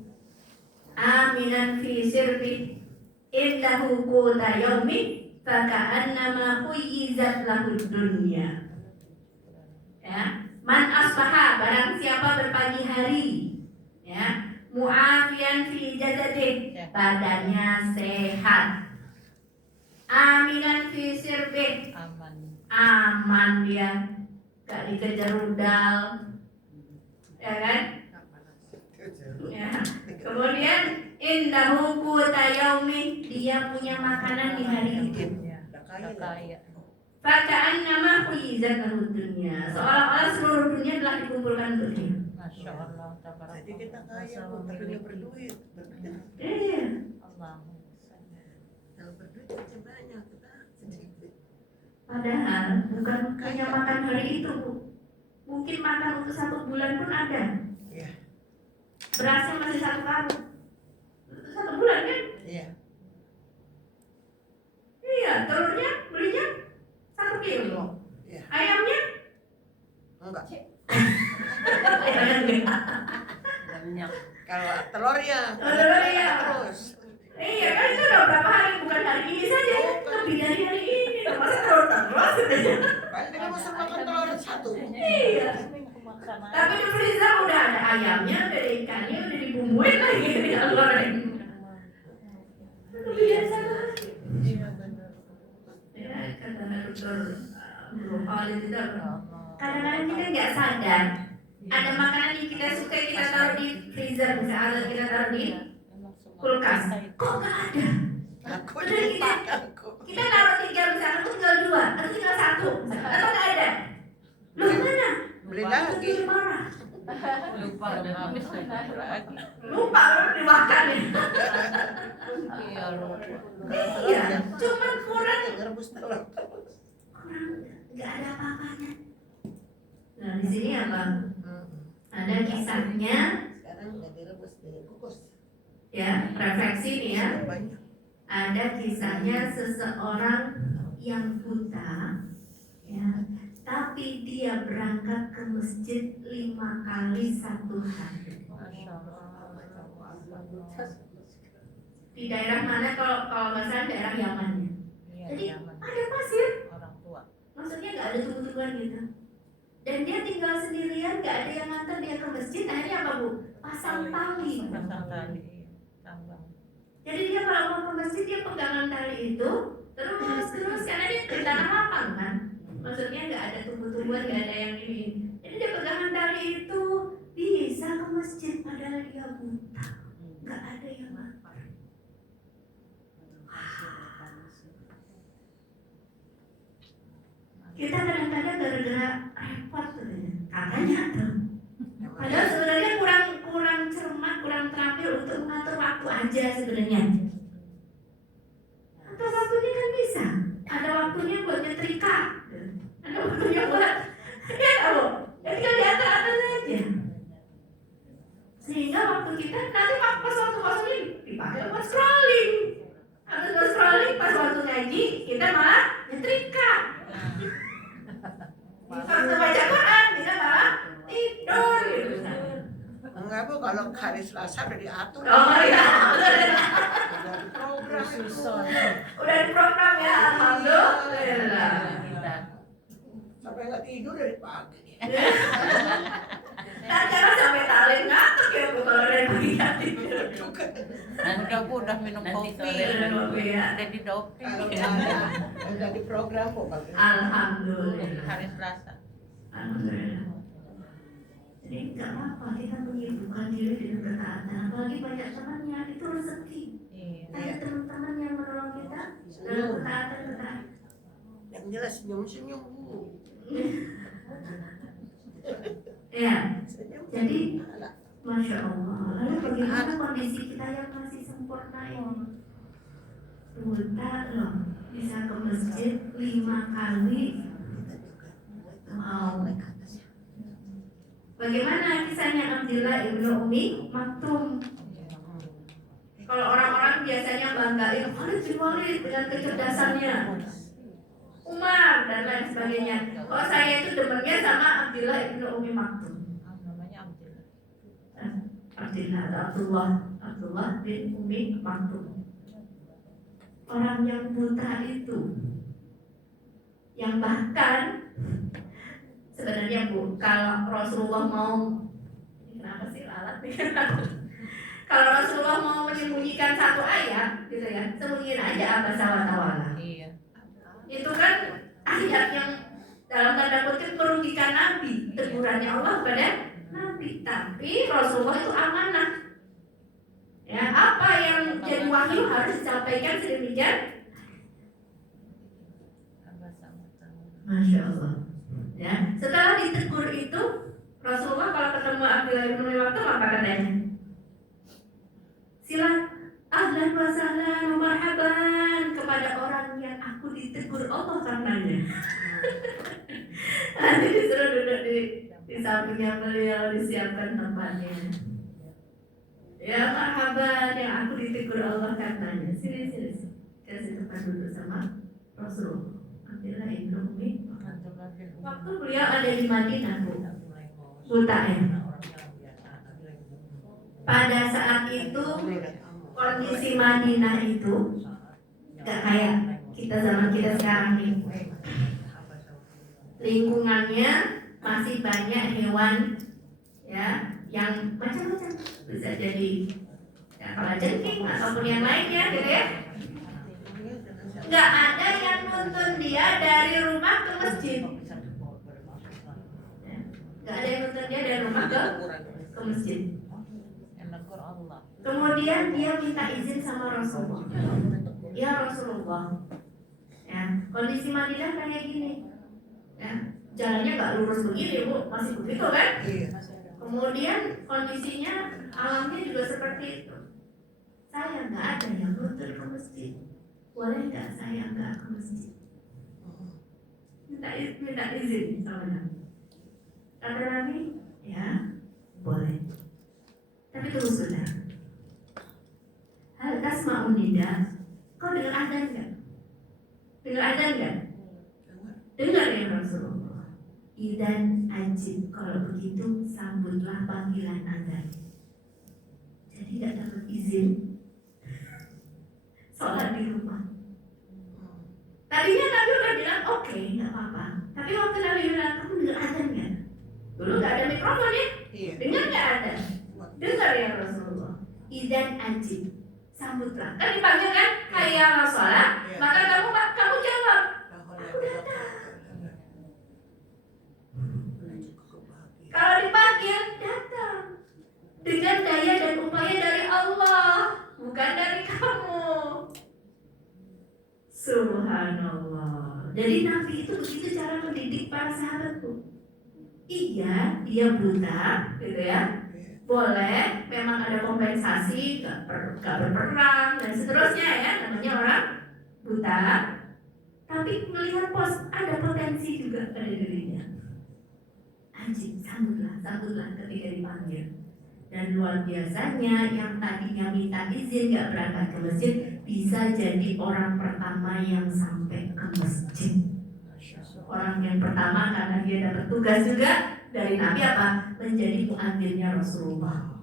aminan fi sirbi, indahu quta yaumi, faka'annama huyizat lahu dunya. Ya, man asbaha, barang siapa berpagi hari, ya, mu'afiyan fi jazadih, badannya sehat, aminan fi sirbi, aman dia, gak dikejar rudal, ya kan? Ya. Kemudian indahu quta yaumi, dia punya makanan di hari itu. Kaya. Faka'annama huyizat lahu dunya, seolah-olah seluruh dunia telah dikumpulkan untuk dia. Masya Allah. Jadi kita kaya, tapi nggak berduit. Iya. Allah. Kalau berduit aja banyak, kita sedikit. Padahal bukan hanya makan hari itu, Bu. Mungkin makan untuk 1 bulan pun ada. Iya. Berasnya masih 1 karung. 1 bulan kan? Iya. Iya, telurnya belinya 1 kilo. Iya. Ayamnya? Enggak. Ayamnya. Banyak. Kalau telur ya. Telur ya. Terus. Iya kan itu udah berapa hari, bukan hari ini saja, lebih dari hari ini. Masa telur terus? Paling dia masa makan telur 1. Iya. Tapi di freezer udah ada ayamnya, udah ada ikannya, udah dibumbuin lagi tinggal goreng. Lebih dari 1 hari. Ya kata dokter belum Khalid itu kadang-kadang kita nggak sadar ada makanan yang kita suka kita taruh di freezer, misalnya kita taruh di kulkas, kok nggak ada? Aku Udah lupa kita aku. taruh 3 misalnya, aku tinggal 2 atau tinggal 1 atau nggak ada? Loh mana? Beli lagi. Terus marah, Lupa udah habis lagi. lupa baru dimakan ya. Iya lupa. Iya, cuman kurang Ngerebus telur. nggak ada apa-apanya. Nah di sini apa? Hmm. Ada kisahnya, Sekarang udah direbus, dikukus. ya refleksi nih ya. Banyak. Ada kisahnya seseorang yang buta, ya, tapi dia berangkat ke masjid 5 kali satu hari. Masya Allah. Di daerah mana? Kalau nggak salah daerah Yaman ya. Iya, Jadi nyaman. ada pasir, Orang tua. maksudnya nggak ada tumbuh-tumbuhan gitu. Dan dia tinggal sendirian, nggak ada yang nganter dia ke masjid. Akhirnya apa bu? Pasang tali. Pasang tali. Tambang. Jadi dia kalau mau ke masjid dia pegangan tali itu terus karena dia di tanah lapang kan. Maksudnya nggak ada tumbuh-tumbuhan, nggak ada yang ini. Jadi dia pegangan tali itu bisa ke masjid padahal dia buta, nggak ada yang nganter. Kita kadang-kadang gara-gara repot katanya tuh. Padahal sebenarnya kurang cermat, kurang terampil untuk mengatur waktu aja sebenarnya. Atau waktunya kan bisa. Ada waktunya buat nyetrika, ada waktunya buat ya tahu. Jadi kan diatur-atur aja. Sehingga waktu kita nanti pas waktu kosong dipakai buat scrolling. Habis buat scrolling pas waktu ngaji kita malah nyetrika. Waktu baca Quran kita malah tidur gitu. Enggak bu, kalau hari Selasa udah diatur. Oh iya. Udah diprogram itu. Susun. Udah diprogram ya, alhamdulillah. Kita. Sampai nggak tidur dari pagi. Nah, jangan sampai talent ngantuk ya bu kalau dari pagi nggak tidur. Nanti aku udah minum Nanti kopi. sore minum kopi ya. Udah di doping. Kalau ada, udah diprogram kok. Alhamdulillah. Hari Selasa. Alhamdulillah. Jadi nggak apa-apa kita menyibukkan diri dengan ketaatan. Apalagi banyak temannya itu rezeki. Iya. Ada teman-teman yang menolong kita dalam ketaatan. Yang jelas senyum-senyum bu. Ya, Senyum. jadi Masya Allah. Lalu bagaimana kondisi kita yang masih sempurna ini? Buta loh, bisa ke masjid 5 kali. Wow. Bagaimana kisahnya Abdullah ibnu Umi Maktum? Kalau orang-orang biasanya banggain Khalid bin Walid dengan kecerdasannya, Umar dan lain sebagainya. Kalau saya itu demennya sama Abdullah ibnu Umi Maktum. Namanya Abdullah. Abdullah atau Abdullah bin Umi Maktum. Orang yang buta itu, yang bahkan sebenarnya bu, kalau Rasulullah mau, kenapa sih lalat nih? Kalau Rasulullah mau menyembunyikan satu ayat, gitu ya, sembunyiin aja abasa wa tawalla. Iya. Itu kan ayat yang dalam tanda kutip merugikan Nabi, tegurannya Allah kepada Nabi. Tapi Rasulullah itu amanah. Ya, apa yang jadi wahyu harus disampaikan sedemikian. Masya Allah. Ya, setelah ditegur itu Rasulullah kalau ketemu Abdullah bin Umi Maktum apa katanya? Sila ahlan wa sahlan wa marhaban kepada orang yang aku ditegur Allah karenanya. Nanti disuruh duduk di sampingnya beliau, disiapkan tempatnya. Ya marhaban yang aku ditegur Allah karenanya. Sini. Kasih tempat duduk sama Rasulullah. Abdullah bin Umi. Waktu beliau ada di Madinah bu, buta ya. Pada saat itu kondisi Madinah itu gak kayak kita zaman kita sekarang nih. Lingkungannya masih banyak hewan ya yang macam-macam, bisa jadi ya, kalajengking ataupun yang lainnya gitu ya. Gak ada yang nuntun dia dari rumah ke masjid. Gak ada yang nuntun dia dari rumah ke masjid. Kemudian dia minta izin sama Rasulullah. Ya Rasulullah, ya kondisi Madinah kayak gini, ya jalannya nggak lurus begini bu, masih begitu kan? Kemudian kondisinya alamnya juga seperti itu. Saya nggak ada yang nuntun ke masjid. Boleh nggak saya nggak ke masjid? minta izin sama Nabi. Kata Nabi, ya boleh. Tapi tunggu sebentar. Hal tasma'un nida, kau dengar adzan nggak? Dengar adzan nggak? Dengar ya Rasulullah. Idan ajib, kalau begitu sambutlah panggilan adzan. Jadi tidak dapat izin sholat di rumah. Tadinya Nabi udah bilang oke, nggak apa-apa. Tapi waktu Nabi bilang kamu dengar adzan nggak? Dulu nggak ada mikrofon ya, Iya. dengar nggak ada? Dengar ya Rasulullah. Idan ajib, sambutlah. Kan dipanggil kan, hayya ala sholat. Maka kamu jawab. Kalau dipanggil datang dengan daya dan upaya dari Allah, bukan dari kamu. Subhanallah. Jadi Nabi itu begitu cara mendidik para sahabatku. Iya, dia buta, gitu ya. Boleh, memang ada kompensasi, gak berperang dan seterusnya ya, namanya orang buta. Tapi melihat ada potensi juga pada dirinya. Anjing, sambutlah ketika dipanggil. Dan luar biasanya yang tadinya minta izin gak berangkat ke masjid bisa jadi orang pertama yang sampai ke masjid. Orang yang pertama karena dia dapat tugas juga dari Nabi apa? Menjadi muadzinnya Rasulullah.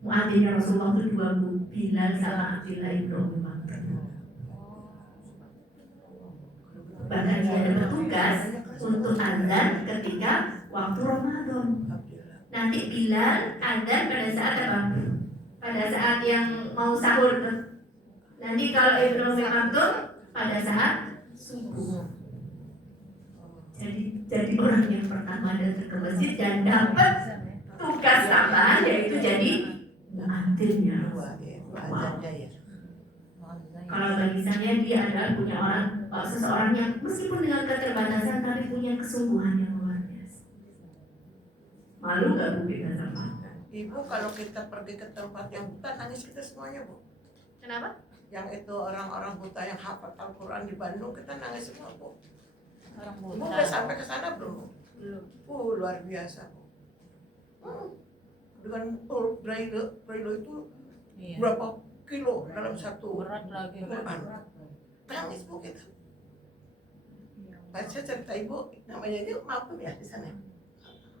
Muadzinnya Rasulullah itu dua, Bilal sama Abdullah ibn Umi Maktum. Bahkan dia dapat tugas untuk azan ketika waktu Ramadan. Nanti Bilal azan pada saat apa? Pada saat yang mau sahur. Nanti kalau Ibnu Umi Maktum pada saat subuh. Jadi orang yang pertama datang ke masjid dan dapat tugas tambahan yaitu jadi muadzinnya. Wow. Kalau bagi saya dia adalah punya seseorang yang meskipun dengan keterbatasan tapi punya kesungguhan yang luar biasa. Malu nggak Bu kita sama? Ibu kalau kita pergi ke tempat yang buta nangis kita semuanya Bu. Kenapa? Yang itu orang-orang buta yang hafal Al-Quran di Bandung kita nangis semua Bu. Orang Ibu buta. udah sampai ke sana belum? Belum. Luar biasa Bu. Dengan braille itu Iya. berapa kilo dalam satu Berat lagi. Quran. Nangis Bu kita. Saya cerita Ibu namanya dia Maktum ya di sana.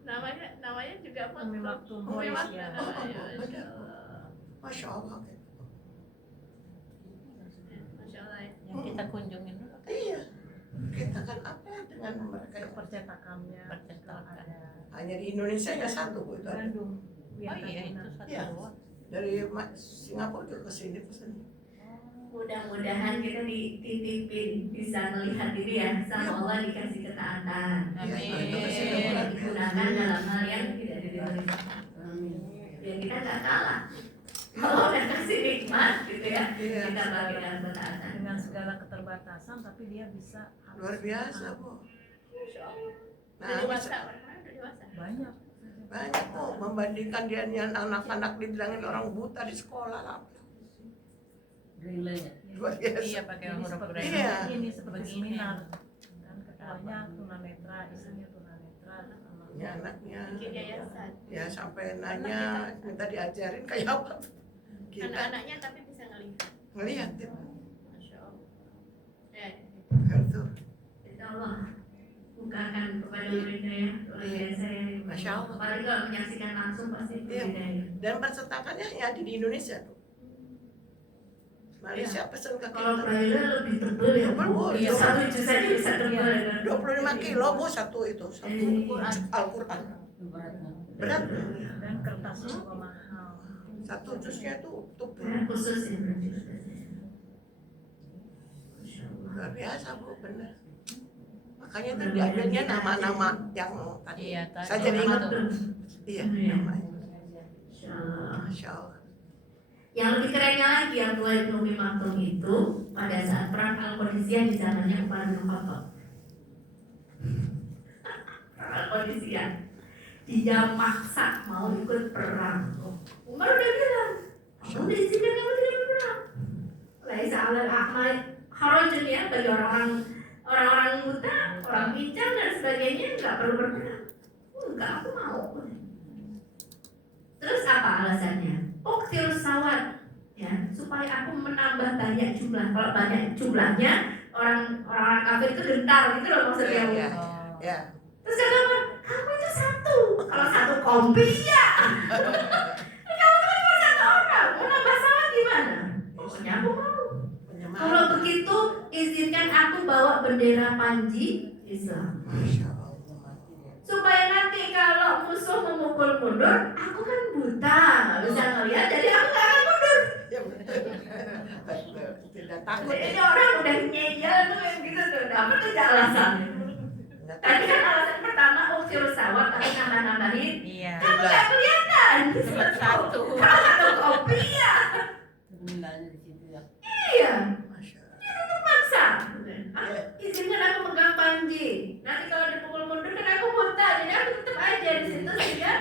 Namanya juga apa? Umi Maktum. Umi Maktum. Ya. Masya Allah. Masya Allah. Yang kita kunjungin dulu. Iya. Kita kan apa dengan mereka yang Percetakannya Percetakan. ada. hanya di Indonesia aja satu Bu itu ada. Bandung. Oh iya itu satu Iya. doang. Dari Singapura juga ke sini pesen. Mudah-mudahan kita dititipin bisa melihat diri ya sama Allah dikasih ketaatan. Amin. Digunakan dalam hal yang tidak dirindukan. Biar kita nggak kalah. Kalau udah kasih nikmat gitu ya, Iya. kita bagi dalam ketaatan. Dengan segala keterbatasan tapi dia bisa Luar biasa Bu. Masya Allah. Nah, Udah dewasa, orang-orang udah dewasa. banyak. banyak Bu membandingkan dia anak-anak dibilangin orang buta di sekolah lah. Luar biasa. Iya pakai huruf Braille. Iya. Ini seperti Begini. seminar kan ketuanya tunanetra, istrinya tunanetra sama Ini anaknya Bikin yayasan. ya sampai nanya minta diajarin kayak apa. Kita Anak-anaknya tapi bisa ngelihat. ngelihat ya. Masya Allah. Itu. Insya Allah bukakan kepada mereka ya luar biasa ya. Masya Allah. Apalagi kalau menyaksikan langsung pasti Iya. berbeda ya. Dan percetakannya ya di Indonesia tuh. Malaysia pesen ke Kalau kita braille lebih tebel ya. Tebel, Bu. Iya, satu juz aja bisa tebel ya. 25 kilo Bu satu itu satu Al-Quran. Berat. dan kertasnya juga mahal. Satu jusnya itu tebel. Ya, khusus ya berarti. Luar biasa Bu, benar. Makanya tuh diambilnya nama-nama yang tadi. Iya, tadi. Saya jadi ingat. Maktum. Iya, Iya. namanya. Insya Allah. Masya Allah. Yang lebih kerennya lagi Abdullah bin Umi Maktum itu pada saat perang Al-Qadisiyah di zamannya Umar bin Khattab. Perang Al-Qadisiyah. Dia maksa mau ikut perang. Umar udah bilang, kamu diizinkan kamu tidak berperang. Laisa alal a'ma harajun ya bagi orang-orang buta orang bincang dan sebagainya nggak perlu bergerak. Enggak, aku mau. Terus apa alasannya? Uktir sawat, ya, supaya aku menambah banyak jumlah. Kalau banyak jumlahnya orang kafir itu gentar gitu loh maksudnya. Iya. Oh. Ya. Terus kata orang, kamu itu satu. Kalau satu kompi ya. Kamu kan cuma satu orang. Mau nambah sawat gimana? Pokoknya aku mau. Kalau begitu izinkan aku bawa bendera Panji Islam. Masya Allah. Supaya nanti kalau musuh memukul mundur, aku kan buta, nggak bisa ngeliat, jadi aku nggak akan mundur. Ya, betul. Betul. Tidak takut. Jadi orang udah ngeyel tuh yang gitu tuh, dapat aja alasannya. Nggak Tadi takut. kan alasan pertama uktir sawat, tapi nambah-nambahin. Iya. Kamu nggak kelihatan. Cuma satu. Kalau satu kopi ya. Penggunaannya di situ ya. Iya. Masya Allah. Itu maksa. Izinkan aku megang Panji. Nanti kalau dipukul mundur kan aku buta, jadi aku tetap aja di situ sehingga.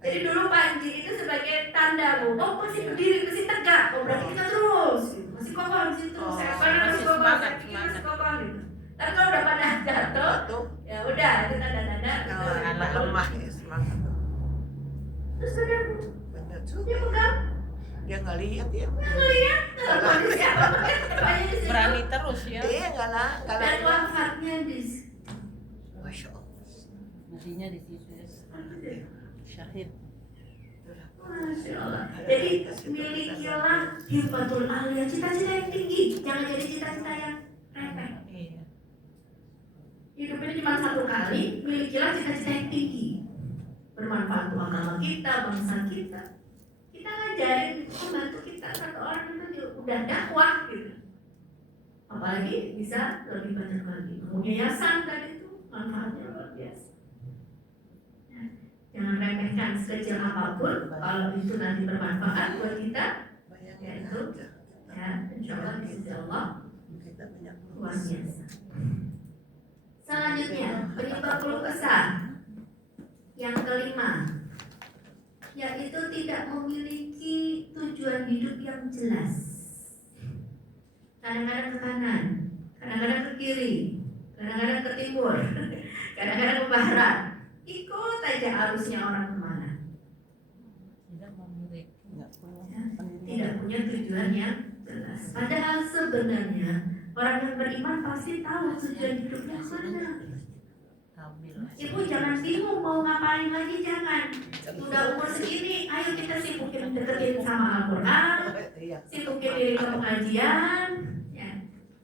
Jadi dulu Panji itu sebagai tandamu. Oh masih berdiri, masih tegak. Oh berarti kita terus. Masih kokoh di situ. Oh, Saya kanan masih masih kokoh, semangat, saya kiri masih semangat. kokoh gitu. Tapi kalau udah pada jatuh, Tuh, ya udah itu tanda-tanda. kalau itu anak lemah ya semangat tuh. Terus udah Benar dia juga. pegang, Dia nggak lihat ya. nggak ngeliat kondisi apa Panji di situ. Berani terus ya. Iya nggak lah. Kalau Dan wafatnya di Masya Allah. Matinya di situ ya. Syahid. Masya Allah. Jadi milikilah hifatul alia, cita-cita yang tinggi, jangan jadi cita-cita yang remeh. Iya. Hidup ini cuma satu kali, milikilah cita-cita yang tinggi, bermanfaat untuk agama kita, bangsa kita. Kita ngajarin membantu kita satu orang itu udah dakwah gitu. Apalagi bisa lebih banyak lagi. Yayasan tadi itu manfaatnya luar biasa. Jangan remehkan sekecil apapun, kalau itu nanti bermanfaat buat kita, Bayangin Yaitu, aja. ya insya Allah di sisi Allah Kita banyak luar biasa. Selanjutnya penyebab keluh kesah yang kelima, yaitu tidak memiliki tujuan hidup yang jelas. Kadang-kadang ke kanan, kadang-kadang ke kiri, kadang-kadang ke timur, kadang-kadang ke barat. Ikut aja arusnya orang kemana. Tidak memiliki. Nggak punya Ya, pendirian. tidak punya tujuan yang jelas. Padahal sebenarnya orang yang beriman pasti tahu tujuan hidupnya mana. Ambil. Ibu jangan bingung mau ngapain lagi, jangan. Udah umur segini, ayo kita sibukin deketin sama Al-Quran, Iya. sibukin diri ke pengajian.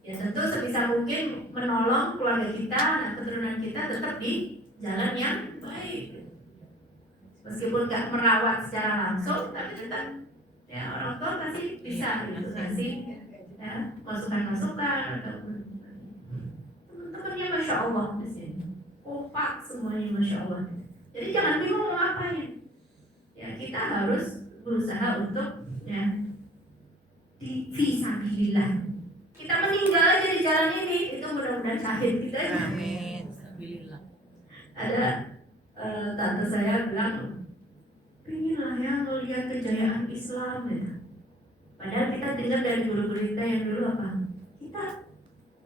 Ya tentu sebisa mungkin menolong keluarga kita dan keturunan kita tetap di jalan yang baik. Meskipun nggak merawat secara langsung, tapi tetap ya orang tua pasti bisa gitu, kasih ya, masukan-masukan atau teman-temannya masya Allah di sini, kompak semuanya masya Allah. Jadi jangan bingung mau ngapain. Ya kita harus berusaha untuk ya di fisabilillah. Kita meninggal aja di jalan ini, itu mudah-mudahan syahid kita ya. Amin. Alhamdulillah. Ada tante saya bilang, pengen lah ya ngelihat kejayaan Islam gitu. Padahal kita dengar dari guru-guru kita yang dulu apa? Kita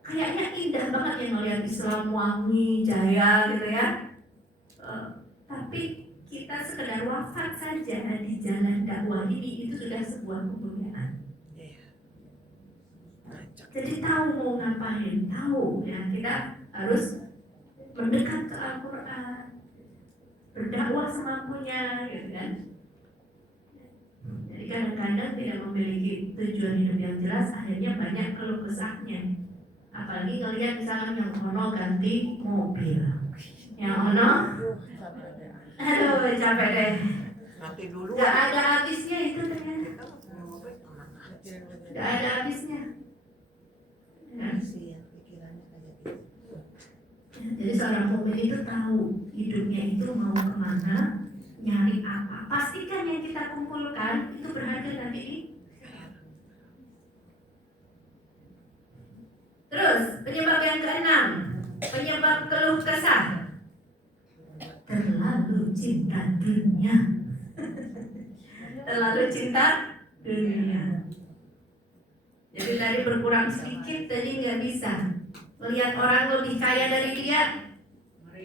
kayaknya indah banget yang ngelihat Islam wangi, jaya gitu ya. Tapi kita sekedar wafat saja di jalan dakwah ini itu sudah sebuah kemuliaan. Jadi tahu mau ngapain, tahu ya kita harus mendekat ke Al-Quran, berdakwah semampunya, gitu kan. Jadi kadang-kadang tidak memiliki tujuan hidup yang jelas, akhirnya banyak keluh kesahnya. Apalagi ngelihat misalnya yang ono ganti mobil, yang ono, aduh capek deh, Nanti dulu. gak ada habisnya itu ternyata, gak ada habisnya. Ya. Kasihan pikirannya kayak gitu. Jadi seorang mukmin itu tahu hidupnya itu mau kemana, nyari apa. Pastikan yang kita kumpulkan itu berharga nanti di. Terus penyebab yang keenam, penyebab keluh kesah, terlalu cinta dunia. Terlalu cinta dunia. Jadi tadi berkurang sedikit, tadi nggak bisa. Melihat orang lebih kaya dari dia,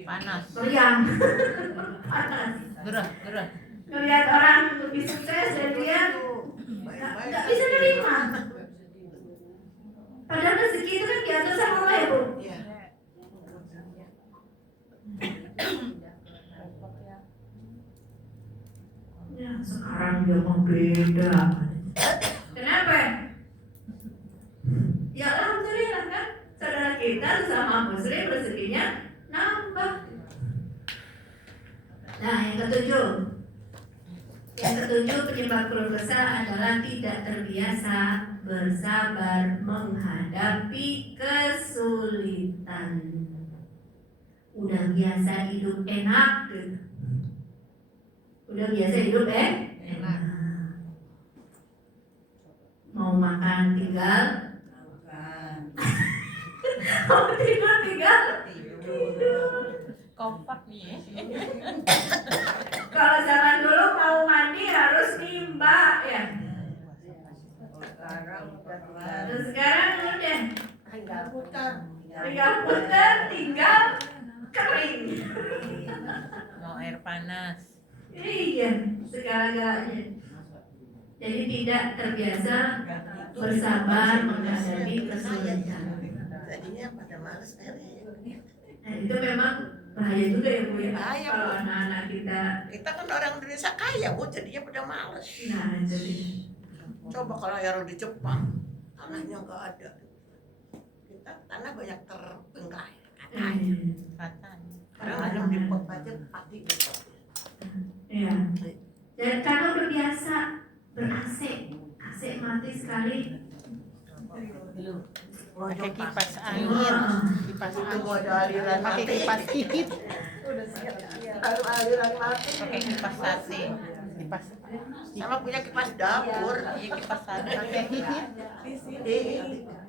Panas. meriang. Panas. Gerah. Melihat orang lebih sukses dari dia, nggak bisa nerima. Padahal rezeki itu kan diatur sama Allah ya, Bu. Iya. Ya, sekarang dia mau beda. Kenapa? Ya alhamdulillah kan, saudara kita sama muslim rezekinya nambah. Nah, yang ketujuh. Yang ketujuh penyebab keluh kesah adalah tidak terbiasa bersabar menghadapi kesulitan. Udah biasa hidup enak gitu. Udah biasa hidup enak. Mau makan tinggal mau tidur tinggal tidur. Kompak nih. Kalau zaman dulu mau mandi harus nimba ya. Terus sekarang udah Tinggal putar. tinggal kering. Mau air panas. Iya, segala-galanya. Jadi tidak terbiasa bersabar menghadapi kesulitan. Jadinya pada males akhirnya. Nah, itu memang bahaya juga ya, Bu ya. Bahaya, Kalau Bu. anak-anak kita. Kita kan orang Indonesia kaya, Bu, jadinya pada males. Nah, jadi Coba kalau yang di Jepang, tanahnya nggak ada. Kita tanah banyak terbengkalai. Katanya. Sekarang ada di pot aja padi. Iya. Dan karena udah biasa ber-AC, AC mati sekali. Pakai kipas angin, kipas Itu mau angin. ada aliran Pakai mati. kipas kikit, Baru aliran mati. Pakai kipas sate. kipas Sama punya kipas dapur. Iya kipas sate. pakai kikit.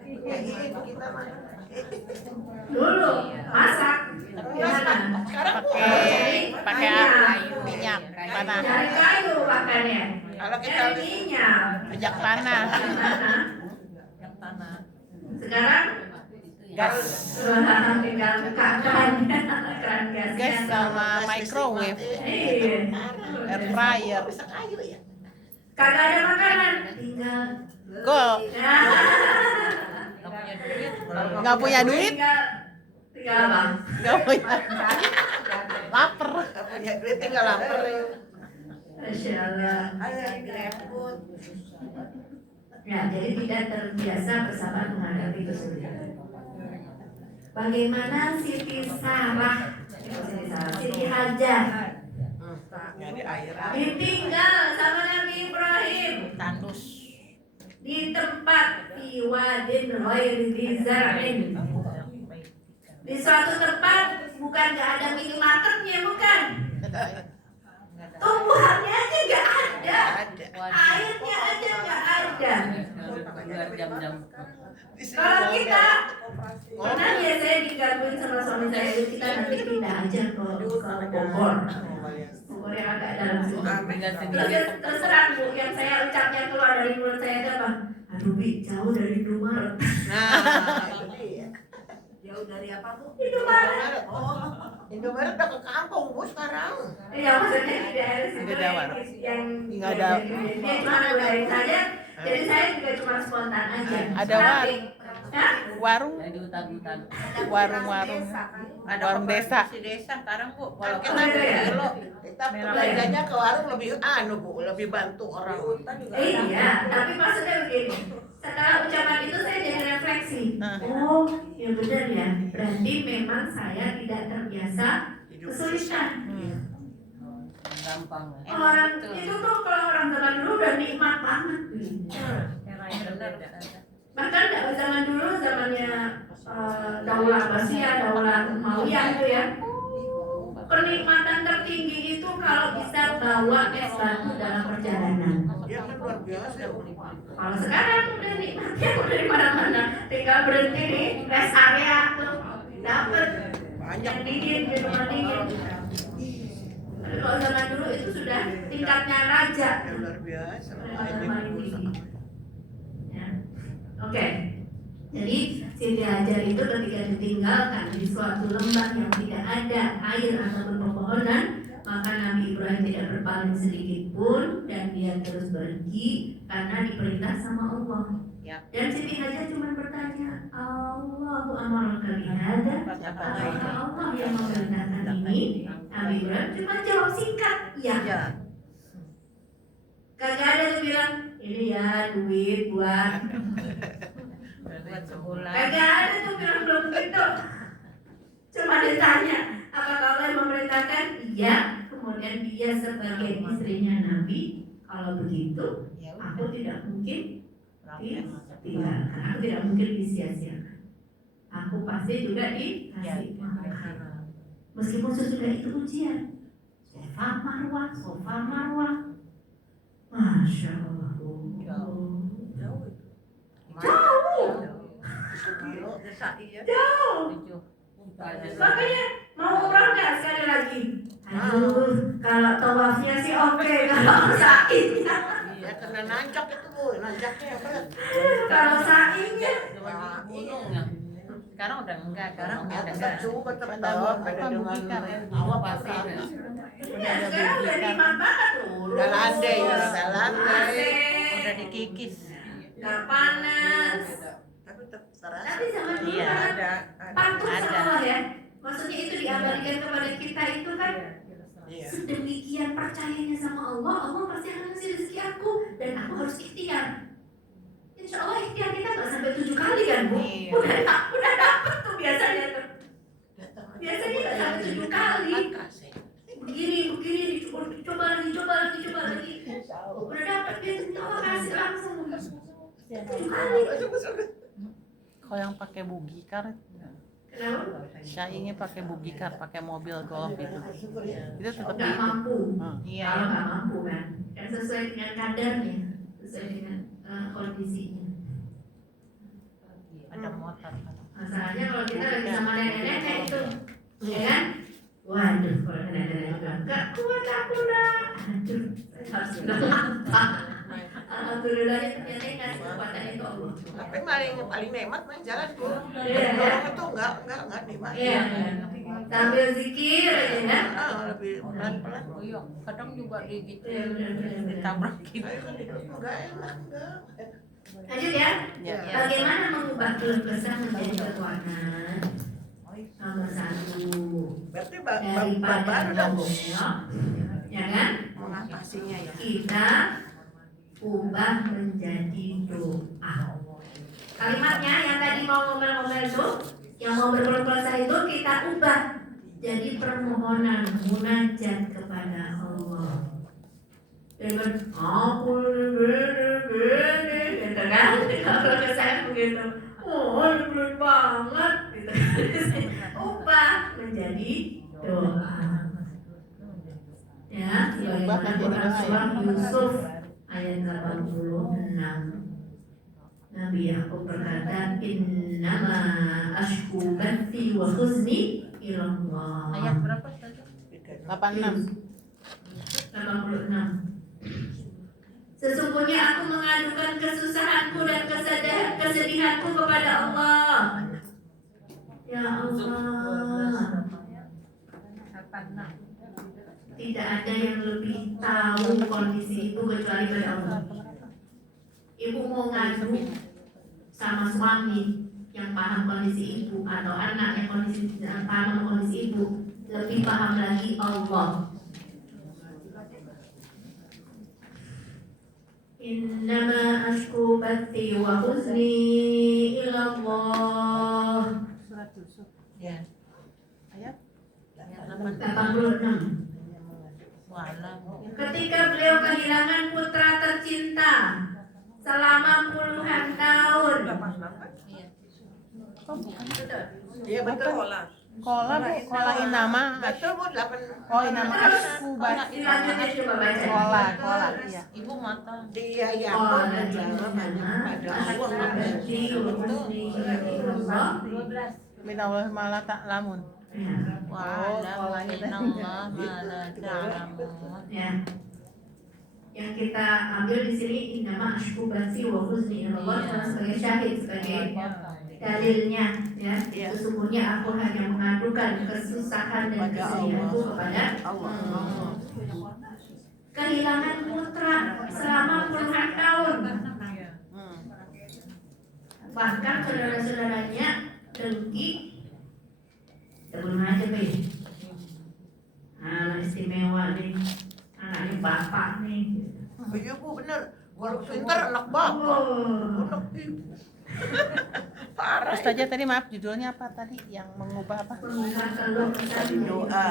Kita mah. Dulu masak gimana? Sekarang Pakai minyak tanah, Cari kayu makannya. kalau kita Cari minyak. minyak tanah, Yang tanah. Sekarang gas, tinggal buka kerannya, keran gasnya. gas sama microwave, Iya. air fryer. bisa kayu ya. Kagak ada makanan, tinggal. Go, Nggak punya duit. nggak punya duit, Tinggal apa? nggak punya, lapar. Nggak punya duit tinggal lapar ya. Masya Allah. Ya, jadi tidak terbiasa bersabar menghadapi kesulitan. Bagaimana Siti Sarah, Siti Hajar Nyari air. ditinggal sama Nabi Ibrahim Tandus. di tempat di wadin ghairi dzi zar'in. Di suatu tempat bukan nggak ada minimarketnya, bukan. Tumbuhannya aja nggak ada, airnya aja nggak ada. Jam-jam. Kalau kita pernah ya saya digangguin sama suami saya, kita nanti pindah aja ke Bogor. Bogor yang agak dalam sini. Terus terang Bu, yang saya ucapnya keluar dari mulut saya itu apa? Aduh Bi, jauh dari Indomaret. Nah, itu dia. Jauh dari apa, Bu? Indomaret. Indomaret udah ke kampung, Bu, sekarang. Iya maksudnya di daerah situ Tidak ada yang Nggak ada. dia cuma dari saja. Jadi saya juga cuma spontan aja. Ada Tapi, Hah? warung, warung-warung, Ada warung desa. di desa sekarang Bu. Kalau Walaupun kita ada ya? kilo. kita belanjanya ke warung lebih Bu, lebih bantu orang. Iya, tapi maksudnya begini. Setelah ucapan itu saya jadi refleksi. Nah. Oh, ya benar ya. Berarti memang saya tidak terbiasa Hidup kesulitan. Gampang. Orang itu tuh kalau orang zaman dulu udah nikmat banget. Benar. Bahkan nggak zaman dulu zamannya Daulah Abbasiyah, Daulah Umayyah itu ya. Kenikmatan tertinggi itu kalau bisa bawa es batu dalam perjalanan. Ya kan luar biasa. Kalau sekarang udah nikmatnya udah di mana-mana, tinggal berhenti di rest area tuh dapat yang dingin, minuman dingin. Tapi kalau zaman dulu itu sudah tingkatnya raja. Ya, luar biasa. Ya. Oke. Jadi Siti Hajar itu ketika ditinggalkan di suatu lembah yang tidak ada air ataupun pepohonan, maka Nabi Ibrahim tidak berpaling sedikit pun dan dia terus pergi karena diperintah sama Allah. Ya. Dan Siti Hajar cuma bertanya, Allahu amaraka bihada? Apakah Allah yang memerintahkan ini? Nabi Ibrahim cuma jawab singkat, ya. Kagak ada tuh bilang, ini ya duit buat. Buat sebulan. Kagak ada tuh bilang belum begitu. Cuma ditanya, apakah Allah yang memerintahkan? Iya. Kemudian dia sebagai istrinya Nabi, kalau begitu, Ya aku udah. tidak mungkin Prokes. tinggalkan. Aku tidak mungkin disia-siakan. Aku pasti juga Ya, dikasih makan. Meskipun sesudah itu ujian. Sofa Marwah, Sofa Marwah. Masya Allah. Jauh. Jauh itu. Jauh. 1 kilo desa iya. Jauh. 7. Makanya mau umrah nggak sekali lagi? Aduh, kalau tawafnya sih oke, kalau sa'inya, Ya kena nanjak itu Bu, nanjaknya yang berat. kalau sa'inya, Gunungnya. Sekarang udah enggak, sekarang Ya udah tetap enggak. juga tetap Ada beda apa, dengan bukikar ya? awak Pasir. berat. ya sekarang udah nikmat banget turun. Udah landai, udah landai. AC, Udah dikikis. nggak panas. Tapi tetap terasa. Tapi zaman dulu Iya. kan Ada. patuh Ada. sama Allah ya. Maksudnya itu diabadikan kepada kita itu kan Iya. sedemikian percayanya sama Allah, Allah pasti akan ngasih rezeki aku dan aku harus ikhtiar. Insya Allah ikhtiar kita nggak sampai 7 kali kan Bu? Iya. Udah dapet tuh biasanya tuh. Biasanya nggak sampai 7 kali. Begini, coba lagi. Udah dapet biasanya Allah kasih langsung 7 kali. Kalau yang pakai bugikar, Kenapa? Syai'nya pakai bugikar, pakai mobil golf itu tetap Nggak mampu. Iya. Kalau nggak mampu kan sesuai dengan kadarnya, sesuai dengan kondisinya. Ada motor. Masalahnya kalau kita lagi sama nenek-nenek itu, ya kan? Waduh, kalau nenek-nenek juga nggak kuat aku nak. Aduh, saya harus bilang apa? Alhamdulillah ternyata yang ngasih kekuatan itu Allah. Tapi paling nikmat main jalan Bu. Iya, ya. Orang itu enggak nikmat. Iya, sambil zikir aja ya. Lebih pelan-pelan. Oh iya, kadang juga Iya, digituin, benar. ditabrakin. Enggak enak, enggak. Lanjut ya. Ya. Bagaimana mengubah keluh kesah menjadi kekuatan? Nomor 1, Berarti daripada baru dong Bu. ngomel, ya kan? Mengatasinya ya. Kita ubah menjadi doa. Kalimatnya yang tadi mau ngomel-ngomel itu, yang mau berkeluh kesah itu kita ubah jadi permohonan munajat kepada Allah. Dengan aku gini, gitu kan? Kalau kesah begitu, oh belut banget, gitu. Ubah menjadi doa. Ya, Ubah menjadi Quran doa, ya. surah Yusuf ayat 86. Nabi Yakub berkata, Innama ashku bathi wa khuzni ilallah. Ayat berapa tadi? 86. 86. Sesungguhnya aku mengadukan kesusahanku dan kesedihanku kepada Allah. Ya Allah, tidak ada yang lebih tahu kondisi itu kecuali pada Allah. Ibu mau ngadu sama suami yang paham kondisi ibu atau anak yang paham kondisi ibu, lebih paham lagi Allah. Innama ashku bathi wa huzni ilallah. Surat Yusuf. Ya. Ayat 86. Walah. Ketika beliau kehilangan putra tercinta selama puluhan tahun. Iya. kok bukan? Iya betul. Kola Bu, kola inama. Betul Bu, 8. Oh, inama aku Dilanjutin coba baca. kola, iya. Ibu mata. Dia ya Oh, pun dan jawab hanya pada Allah. Min Allah ma la ta'lamun. Wa'lam innallaha ma la ta'lamun. Ya. yang kita ambil di sini innama asyku bathi wa huzni ila Allah cuma sebagai syahid, sebagai dalilnya ya. Iya. Sesungguhnya aku hanya mengadukan kesusahan dan kesedihanku kepada Allah. kehilangan putra selama puluhan tahun. Bahkan saudara-saudaranya dengki, temen aja nih, anak istimewa nih, anaknya bapak nih. Iya Bu, bener. Kalau pintar anak bapak, anak ibu. Parah. Ustazah tadi maaf judulnya apa tadi yang mengubah apa? Mengubah keluh kesah menjadi Doa.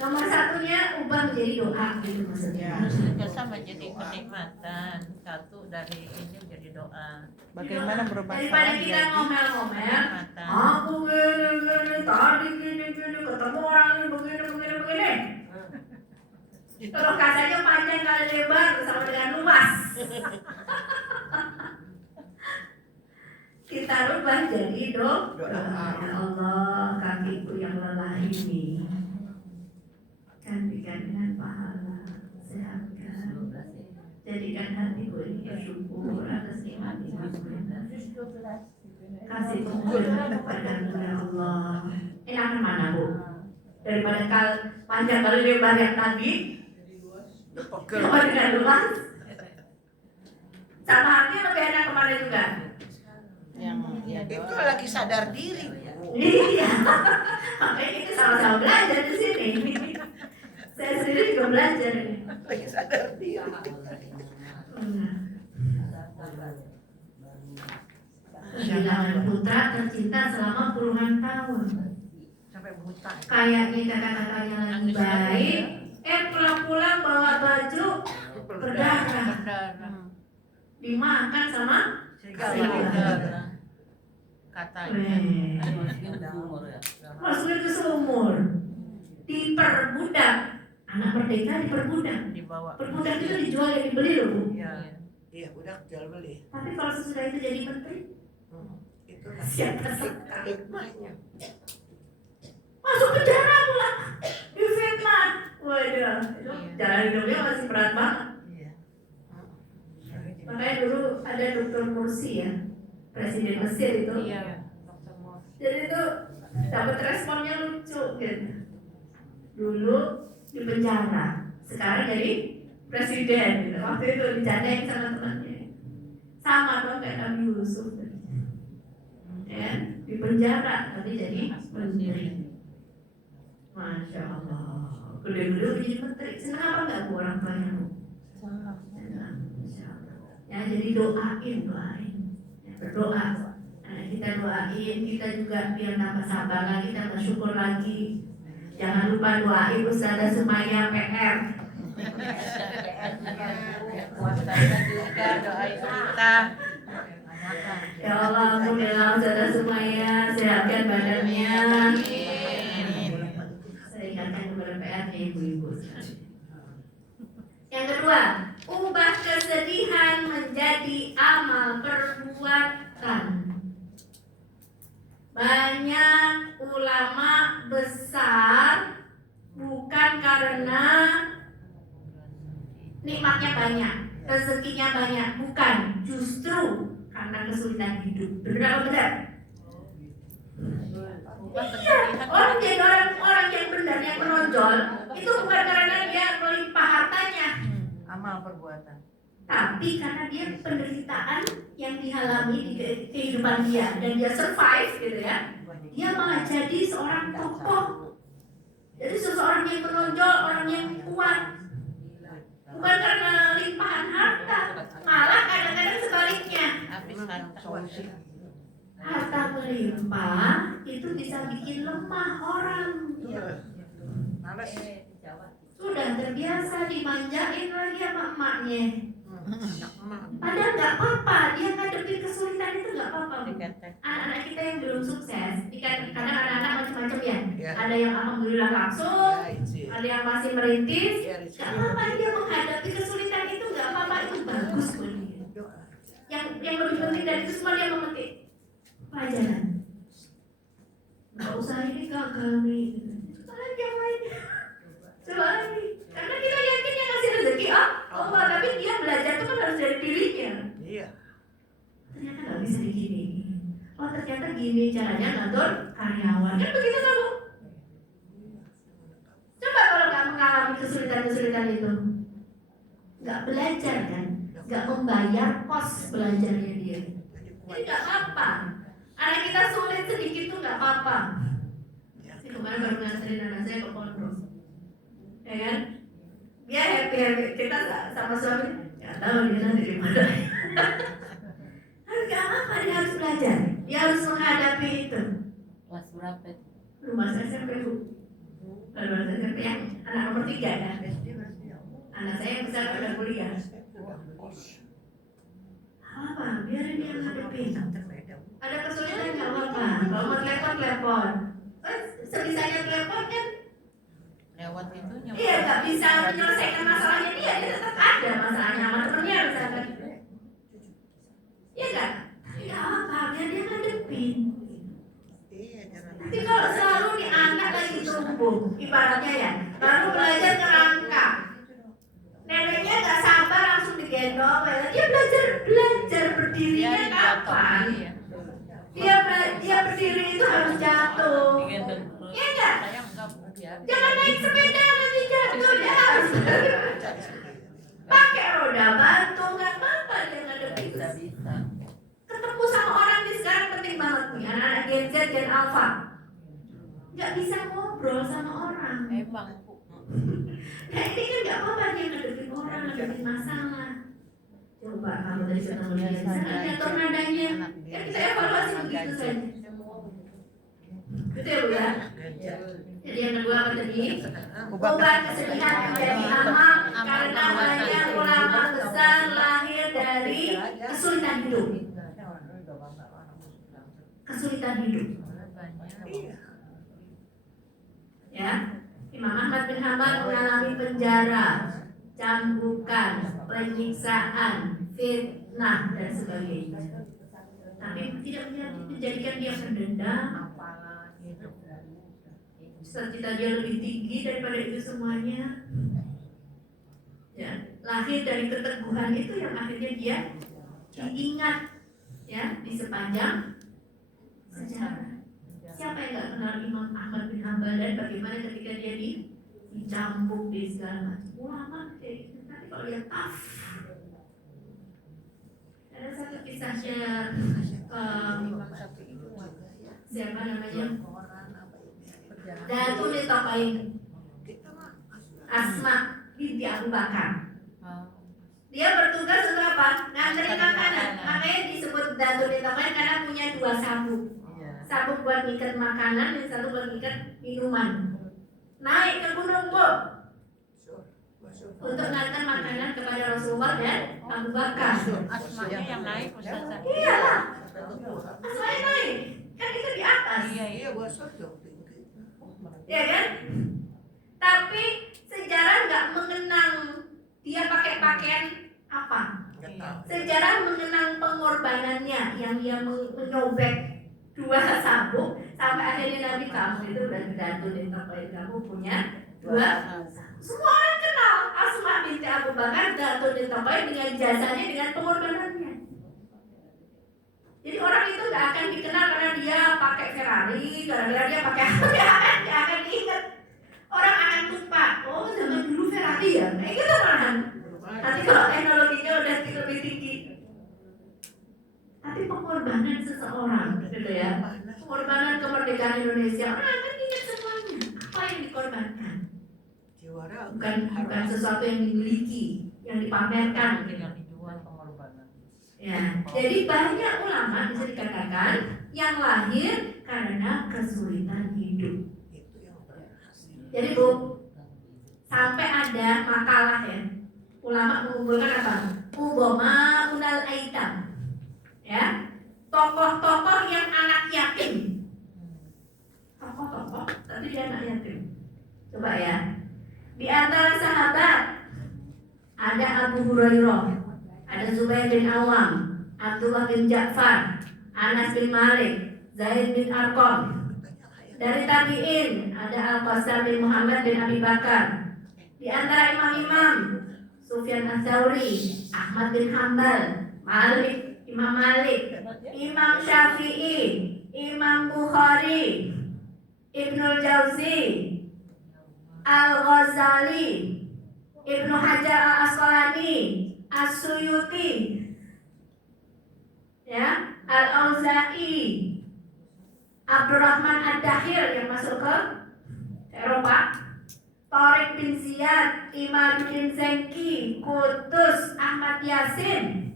Nomor satunya ubah menjadi doa gitu maksudnya. Jasa menjadi kenikmatan. Satu dari ini menjadi doa. Bagaimana berubah Daripada salah kita jadi ngomel-ngomel, Kenikmatan. aku gini, tadi gini, ketemu orang ini begini. Kalau katanya panjang kali lebar sama dengan luas. Kita rubah jadi doa. Ya Allah, kakiku yang lelah ini gantikan dengan pahala, sehatkan. Jadikan hatiku ini bersyukur atas nikmat kasih kemuliaan kepadamu ya Allah. Enakan mana Bu? Daripada panjang kali lebar yang tadi, Pegel. sama dengan luas. Sama artinya lebih enak kemana juga. yang Itu lagi sadar diri Bu. Iya, makanya kita sama-sama belajar di sini. Saya sendiri juga belajar ini. Lagi sadar diri. Kehilangan putra tercinta selama puluhan tahun. Sampai buta. Kayaknya kata-katanya lagi baik, pulang-pulang bawa baju berdarah, dimakan sama Serigala. Katanya. masukin ke sumur, diperbudak. Anak merdeka diperbudak. Dibawa. Perbudak itu dijual yang dibeli loh Bu. Iya. Iya, budak jual beli. Tapi kalau sesudah itu jadi menteri, Itulah siapa sangka hikmahnya. masuk penjara pula, difitnah. Waduh, itu jalan hidupnya masih berat banget. Iya. Makanya dulu ada Dr. Mursi ya, presiden Mesir itu. Iya. Jadi itu dapat responnya lucu gitu. Dulu di penjara, sekarang jadi presiden gitu. Waktu itu dicadain sama temannya. Sama dong kayak Nabi Yusuf. Ya, di penjara tapi jadi menteri. Masya Allah. Gede-gede udah jadi menteri. Senang apa enggak Bu orang tuanya Bu? Senang. Masya Allah. Ya jadi doain. Ya, berdoa. Nah, kita doain, kita juga biar tambah sabar lagi, tambah syukur lagi. Jangan lupa doain Ustazah Sumaya PR. Puasanya juga doain kita. Ya Allah, alhamdulillah Ustazah Sumaya sehatkan badannya. Saya ingatkan kepada PR-nya ibu-ibu. Yang kedua, ubah kesedihan menjadi amal perbuatan. Banyak ulama besar bukan karena nikmatnya banyak, rezekinya banyak, bukan, justru karena kesulitan hidup. Benar apa benar? Iya, orang jadi orang yang benar, yang menonjol itu bukan karena dia melimpah hartanya, Amal perbuatan. tapi karena dia penderitaan yang dialami di kehidupan dia dan dia survive gitu ya. Dia malah jadi seorang tokoh, jadi seseorang yang menonjol, orang yang kuat, bukan karena limpahan harta, malah kadang-kadang sebaliknya. Habis harta. Harta melimpah itu bisa bikin lemah orang. Males. Sudah terbiasa dimanjain lagi sama emaknya. Anak emak. Padahal nggak apa-apa, dia ngadepi kesulitan itu nggak apa-apa. Bu. Dikatakan. Anak-anak kita yang belum sukses, kadang anak-anak macam-macam ya. Ya. Ada yang alhamdulillah langsung, Ya, izin. ada yang masih merintis. Ya, Nggak apa-apa dia menghadapi kesulitan itu, nggak apa-apa, itu bagus buat dia. doa. Yang lebih penting dari itu semua dia memetik pelajaran. Nggak usah ini gagal nih. Coba lagi yang lainnya. Coba lagi. Karena kita yakin yang ngasih rezeki Allah, tapi dia belajar itu kan harus dari dirinya. Iya. Ternyata nggak bisa begini. Oh ternyata gini caranya ngatur karyawan. Kan begitu kan Bu? Coba kalau nggak mengalami kesulitan-kesulitan itu, nggak belajar kan, nggak membayar kos belajarnya dia. Jadi nggak apa-apa. Anak kita sulit sedikit tuh nggak apa-apa. Saya kemarin baru nganterin anak saya ke pondok, ya kan? Dia happy. Kita sama suami nggak tahu dia nanti di mana. Nggak apa-apa, dia harus belajar. Dia harus menghadapi itu. Kelas berapa? Rumah saya SMP Bu. Rumah saya SMP yang anak nomor 3 ya. Anak saya yang besar udah kuliah. Apa? Biarin dia ngadepin. Ada kesulitan nggak apa-apa. Kalau mau telepon. Sebisanya telepon kan. Lewat itunya. Iya, nggak bisa menyelesaikan masalahnya dia tetap ada masalahnya sama temennya misalkan. Iya kan? Ya apa? Biar dia ngadepin. Tapi kalau selalu di anak lagi tumbuh, ibaratnya ya, baru belajar kerangka, neneknya nggak sabar langsung digendong, dia belajar berdirinya kapan? Dia berdiri itu harus jatuh. Iya nggak? Jangan naik sepeda nanti jatuh, dia harus pakai roda bantu, nggak apa-apa dia ngadepin. Ketemu sama orang di sekarang penting banget nih, anak-anak Gen Z, Gen Alpha. Nggak bisa ngobrol sama orang. Nah ini kan nggak apa-apa dia ngadepin orang, ngadepin masalah. Coba kamu dari ketemu dia, sana jatuh nadanya. Ya kita evaluasi begitu saja. Betul ya? Jadi yang kedua apa tadi? Ubah kesedihan menjadi amal karena hanya ulama besar lahir dari kesulitan hidup. Kesulitan hidup. Ya, Imam Ahmad bin Hanbal mengalami penjara, cambukan, penyiksaan, fitnah dan sebagainya. Tapi tidak menjadikan dia pendendam. Cita-cita dia lebih tinggi daripada itu semuanya. Ya, lahir dari keteguhan itu yang akhirnya dia diingat ya di sepanjang sejarah. Siapa yang nggak kenal Imam Ahmad bin Hanbal dan bagaimana ketika dia dicambuk di segala macam ulama kayak gitu. Tapi kalau dia tough, ada satu kisah share siapa namanya Datun Tokain Asma binti Abu Bakar. Dia bertugas untuk apa? Nganterin makanan. Makanya disebut Datun Tokain karena punya 2 sabuk. Sabuk buat ngikat makanan dan satu buat ngikat minuman. Naik ke gunung Bu untuk ngantar makanan kepada Rasulullah dan Abu Bakar. Asmanya yang naik Ustazah. Iya lah. Asmanya naik. Kan itu di atas. Iya, gua sodok. Ya kan? Tapi sejarah nggak mengenang dia pakai pakaian apa. Sejarah mengenang pengorbanannya yang dia menyobek 2 sabuk sampai akhirnya Nabi kamu itu udah dibantu di tempat kamu punya 2. Semua orang kenal Asma binti Abu Bakar Datun di tempat dengan jasanya, dengan pengorbanannya. Jadi orang itu nggak akan dikenal karena dia pakai Ferrari, karena dia pakai apa, dia akan diingat. Orang akan lupa, oh zaman dulu Ferrari ya, kayak gitu malahan. Nanti kalau teknologinya udah lebih tinggi. Tapi pengorbanan seseorang, gitu ya, pengorbanan kemerdekaan Indonesia, orang akan ingat semuanya. Apa yang dikorbankan? Bukan sesuatu yang dimiliki, yang dipamerkan. Yang dijual pengorbanan. Ya, jadi banyak ulama bisa dikatakan yang lahir karena kesulitan hidup. Jadi Bu, sampai ada makalah ya, ulama mengumpulkan apa? Ubama unal aitam. Ya, tokoh-tokoh yang anak yatim. Tokoh-tokoh, tapi dia anak yatim. Coba ya, di antara sahabat ada Abu Hurairah, ada Zubair bin Awam, Abdullah bin Ja'far, Anas bin Malik, Zaid bin Arqam. Dari tabi'in ada Al-Qasim bin Muhammad bin Abi Bakar. Di antara imam-imam Sufyan Ats-Tsauri, Ahmad bin Hambal, Malik, Imam Malik, Imam Syafi'i, Imam Bukhari, Ibnul Jauzi, Al-Ghazali, Ibnu Hajar Al-Asqalani, As-Suyuti, ya, Al-Auza'i, Abdurrahman Ad-Dahir yang masuk ke Eropa, Tariq bin Ziyad, Imaduddin Zenki, Qutuz, Ahmad Yasin,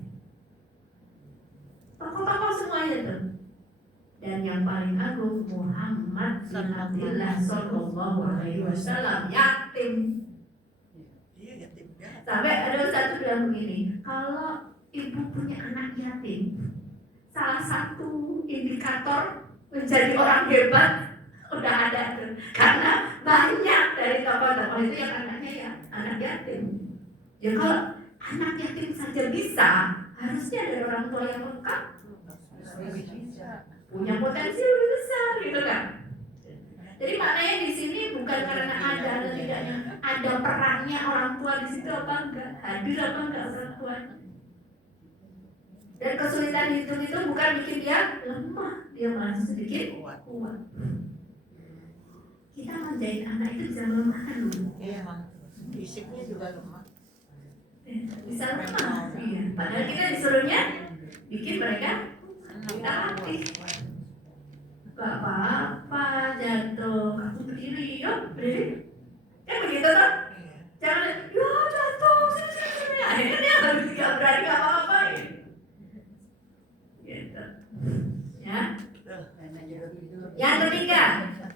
tokoh-tokoh semuanya tuh. Dan yang paling agung Muhammad bin Abdullah Sallallahu Alaihi Wasallam, yatim. Iya yatim piatu. Sampai ada satu bilang begini, kalau ibu punya anak yatim, salah satu indikator menjadi orang hebat udah ada tuh. Karena banyak dari tokoh-tokoh itu yang anaknya ya anak yatim. Ya kalau anak yatim saja bisa, harusnya ada orang tua yang lengkap, punya potensi lebih besar gitu kan. Jadi maknanya di sini bukan karena ada atau tidaknya, ada perannya orang tua di situ apa enggak, hadir apa enggak orang tua. Dan kesulitan hidup itu bukan bikin dia lemah, dia malah sedikit kuat. Kita menjahit anak itu bisa melemahkan dulu. Iya. Fisiknya juga lemah. Bisa lemah, iya. Padahal kita disuruhnya bikin mereka kita latih. Gak apa-apa jatuh, kamu berdiri, yuk berdiri. Kan begitu tuh? Jangan, ya jatuh, sini. Akhirnya dia harus tidak berani gak apa-apa. Gitu. Ya. Yang ketiga,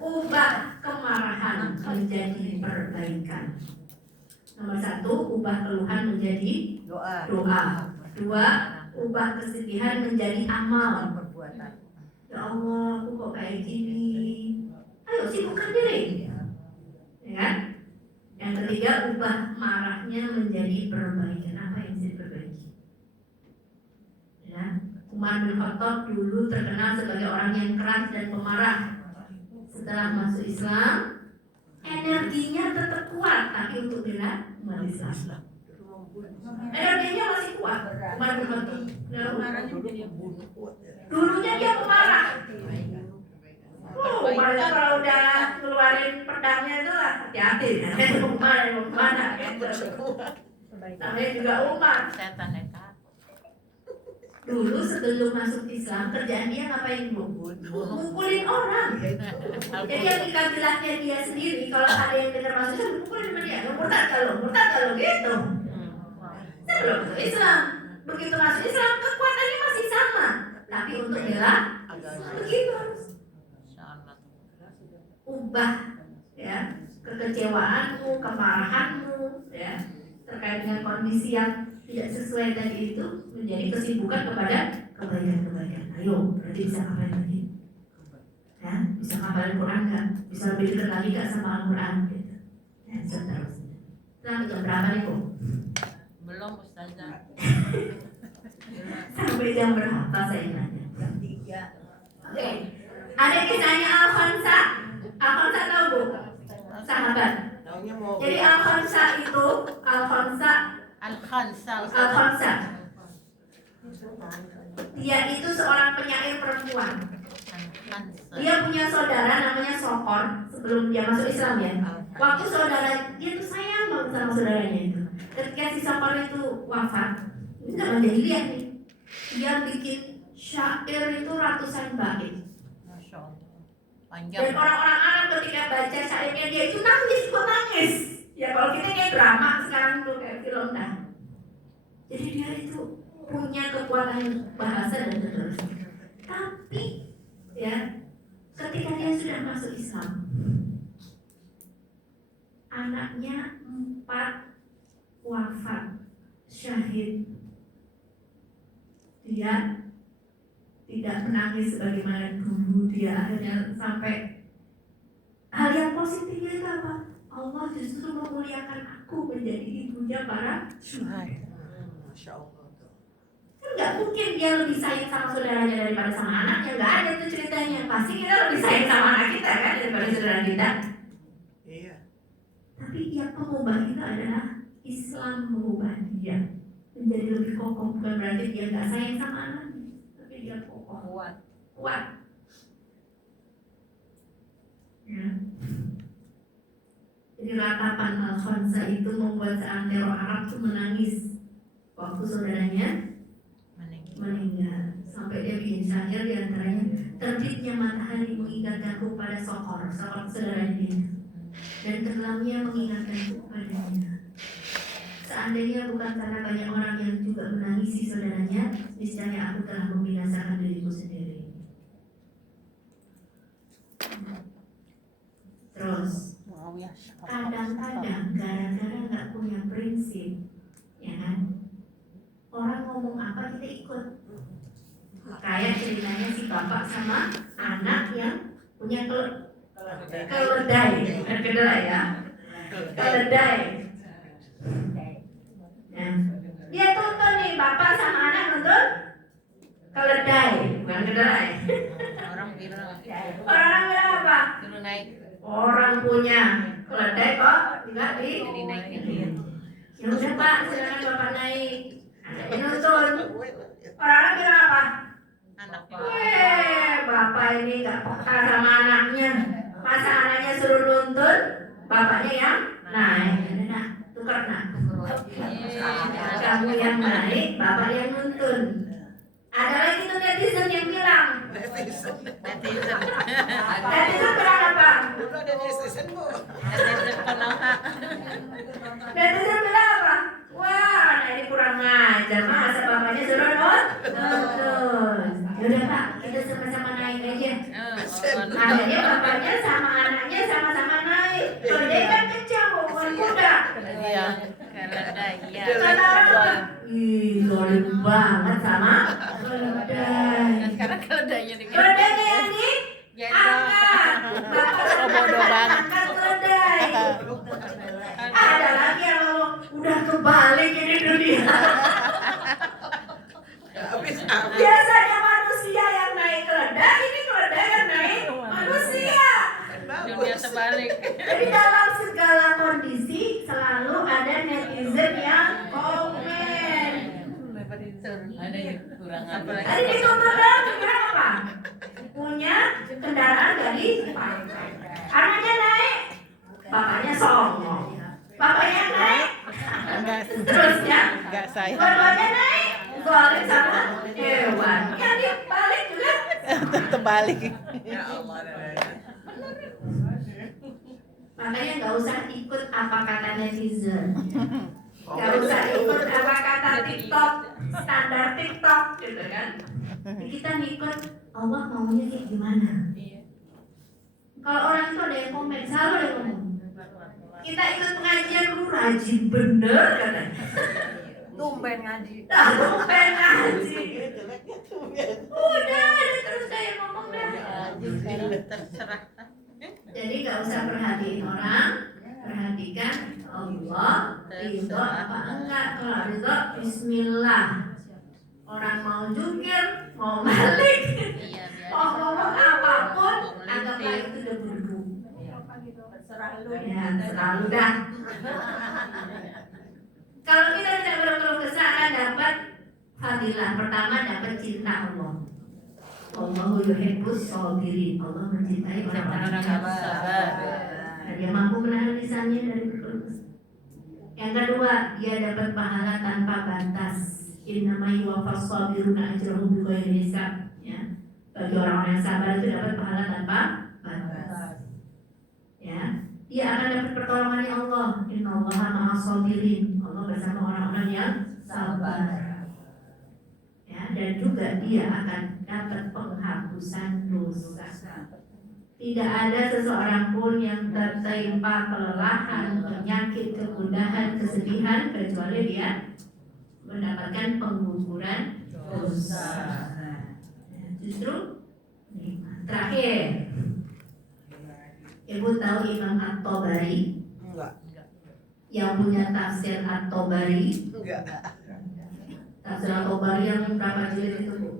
ubah kemarahan menjadi perbaikan. Nomor satu, ubah keluhan menjadi doa. Dua, ubah kesedihan menjadi amal. Perbuatan. Ya Allah, aku kok kayak gini. Ayo sibukkan diri. Ya kan? Yang ketiga, ubah marahnya menjadi perbaikan. Apa yang bisa diperbaiki? Ya, Umar bin Khattab dulu terkenal sebagai orang yang keras dan pemarah. Setelah masuk Islam, energinya tetap kuat, tapi untuk bela umat Islam. Energinya masih kuat. Umar bin Khattab. Dulunya dia pemarah. Umar itu kalau udah keluarin pedangnya itu lah hati-hati. Namanya Umar yang mana? Namanya juga Umar. Setan nekat. Dulu sebelum masuk Islam kerjaan dia ngapain bu? Mukulin orang. Jadi yang di kabilahnya dia sendiri kalau ada yang dengar masuk Islam mukulin sama dia. Murtad kalau gitu. Sebelum masuk Islam, begitu masuk Islam kekuatannya masih sama, tapi untuk bela begitu harus ubah ya kekecewaanmu, kemarahanmu ya terkait dengan kondisi yang tidak sesuai tadi itu menjadi kesibukan kepada kebaikan-kebaikan. Ayo, berarti bisa ngapain lagi? Ya, bisa ngapalin Quran nggak? Bisa lebih dekat lagi nggak sama Al-Quran? Gitu. Ya, seterusnya. Sampai jam berapa nih bu? Belum Ustazah. Sampai jam berapa saya nanya? Jam 3. Oke. Ada kisahnya Al-Khansa. Al-Khansa tahu bu? Sahabat. Taunya mau. Jadi Al-Khansa itu Al-Khansa. Dia itu seorang penyair perempuan. Dia punya saudara namanya Sokor sebelum dia masuk Islam ya. Waktu saudara dia tuh sayang banget sama saudaranya itu. Ketika si Sokor itu wafat, ini zaman jahiliyah nih. Dia bikin syair itu ratusan bait. Masya Allah. Dan Panjang. orang-orang Arab ketika baca syairnya dia itu nangis, kok nangis. Ya kalau kita kayak drama sekarang tuh kayak film dah. Jadi dia itu punya kekuatan bahasa dan seterusnya. Tapi ya ketika dia sudah masuk Islam, anaknya 4 wafat syahid. Dia tidak menangis sebagaimana dulu. Dia akhirnya sampai hal yang positifnya itu apa? Allah justru memuliakan aku menjadi ibunya para syuhada. Masya Allah. Kan nggak mungkin dia lebih sayang sama saudaranya daripada sama anaknya. Nggak ada itu ceritanya. Pasti kita lebih sayang sama anak kita kan daripada saudara kita. Iya. Tapi yang pengubah itu adalah Islam mengubah dia menjadi lebih kokoh, bukan berarti dia nggak sayang sama anaknya, tapi dia kokoh, kuat. Ya. Jadi ratapan Al-Khamsah itu membuat seantero Arab tuh menangis waktu saudaranya meninggal. Sampai dia bikin syair diantaranya, terbitnya matahari mengingatkanku pada Sokor saudaranya dia, dan tenggelamnya mengingatkanku padanya. Seandainya bukan karena banyak orang yang juga menangisi saudaranya, niscaya aku telah membinasakan diriku sendiri. Terus kadang-kadang gara-gara nggak punya prinsip, ya kan? Orang ngomong apa kita ikut. Kayak ceritanya si bapak sama anak yang punya keledai, bukan kedelai ya, keledai. Nah, dia tuntun nih bapak sama anak nonton keledai, bukan kedelai. Orang bilang Orang bilang apa? suruh naik. Orang punya keledai kok tidak Dinaikin. Ya udah pak, silakan bapak naik. Anaknya nonton. Orang bilang apa? Anak Bapak ini gak peka sama anaknya. Masa anaknya suruh nuntun, bapaknya yang naik. Nah, tukar nak. Kamu yang naik, bapak yang nuntun. Ada lagi tuh netizen yang bilang. netizen. Netizen bilang apa? Udah ada netizen bu. Netizen Konoha. Netizen bilang apa? Wah, anak ini kurang ngajar. Masa bapaknya suruh nuntun. Yaudah pak, kita sama-sama naik aja. Akhirnya bapaknya sama anaknya sama-sama naik. Keledai kan kencang, bukan kuda. Iya. Keledai. Iya. Kata orang, ih zolim banget sama keledai. Sekarang keledainya di Keledainya yang di angkat. Bapak bodoh banget. angkat keledai. Ada lagi yang ngomong, udah kebalik ini dunia. Habis. Biasanya manusia yang naik keledai, ini keledai yang naik manusia. dunia terbalik. Jadi dalam segala kondisi selalu ada netizen yang komen. Ada yang kurang apa lagi? Tadi di Komodo bilang apa? Punya kendaraan dari anaknya naik, bapaknya songong. Bapaknya naik, terusnya Enggak saya. dua-duanya naik, zolim sama hewan. Yang dia balik juga. Terbalik. Ya Allah. Makanya nggak usah ikut apa kata netizen, nggak usah ikut apa kata TikTok, standar TikTok gitu kan. Kita ngikut Allah maunya kayak gimana. Kalau orang itu ada yang komen, selalu ada yang ngomong. Kita ikut pengajian lu rajin bener katanya. Tumben ngaji. Tumben ngaji. Udah ada terus kayak ngomong dah. Terserah. Jadi gak usah perhatiin orang, perhatikan Allah ridho apa enggak. Kalau ridho Bismillah. Orang mau jungkir, mau balik, Iya, mau ngomong apapun, anggaplah itu debu-debu. Terserah lu. Ya, selalu dah. Kalau kita tidak berkeluh kesah akan dapat fadilah. Pertama dapat cinta Allah. Allahu yuhibbus shabirin. Allah mencintai orang-orang yang sabar. Dan dia mampu menahan lisannya dari berkeluh kesah. Yang kedua, dia dapat pahala tanpa batas. Innama yuwaffas sabiruna ajrahum bighairi hisab. Ya. Bagi orang-orang yang sabar itu dapat pahala tanpa batas. Ya. Dia akan dapat pertolongan Allah. Innallaha ma'as sabirin. Allah bersama orang-orang yang sabar. Ya, dan juga dia akan dapat penghapusan dosa. Tidak ada seseorang pun yang tertimpa kelelahan, penyakit, kegundahan, kesedihan kecuali dia mendapatkan pengguguran dosa. Ya, justru terakhir, Ibu tahu Imam At-Tabari Enggak. yang punya tafsir At-Tabari? Enggak. Tafsir At-Tabari yang berapa jilid itu, Bu?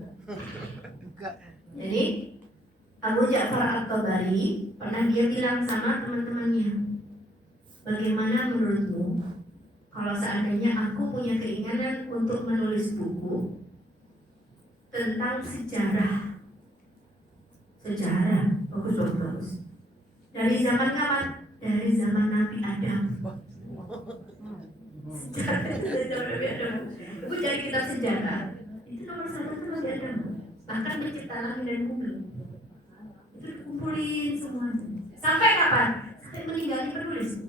Jadi Abu Ja'far At-Tabari pernah dia bilang sama teman-temannya, bagaimana menurutmu kalau seandainya aku punya keinginan untuk menulis buku tentang sejarah, bagus. Dari zaman kapan? Dari zaman Nabi Adam. Sejarah itu dari zaman Nabi Adam. Ibu cari kitab sejarah. Itu nomor 1 itu Nabi Adam. Bahkan pencipta langit dan bumi. Itu dikumpulin semua. Sampai kapan? Sampai meninggalnya penulis.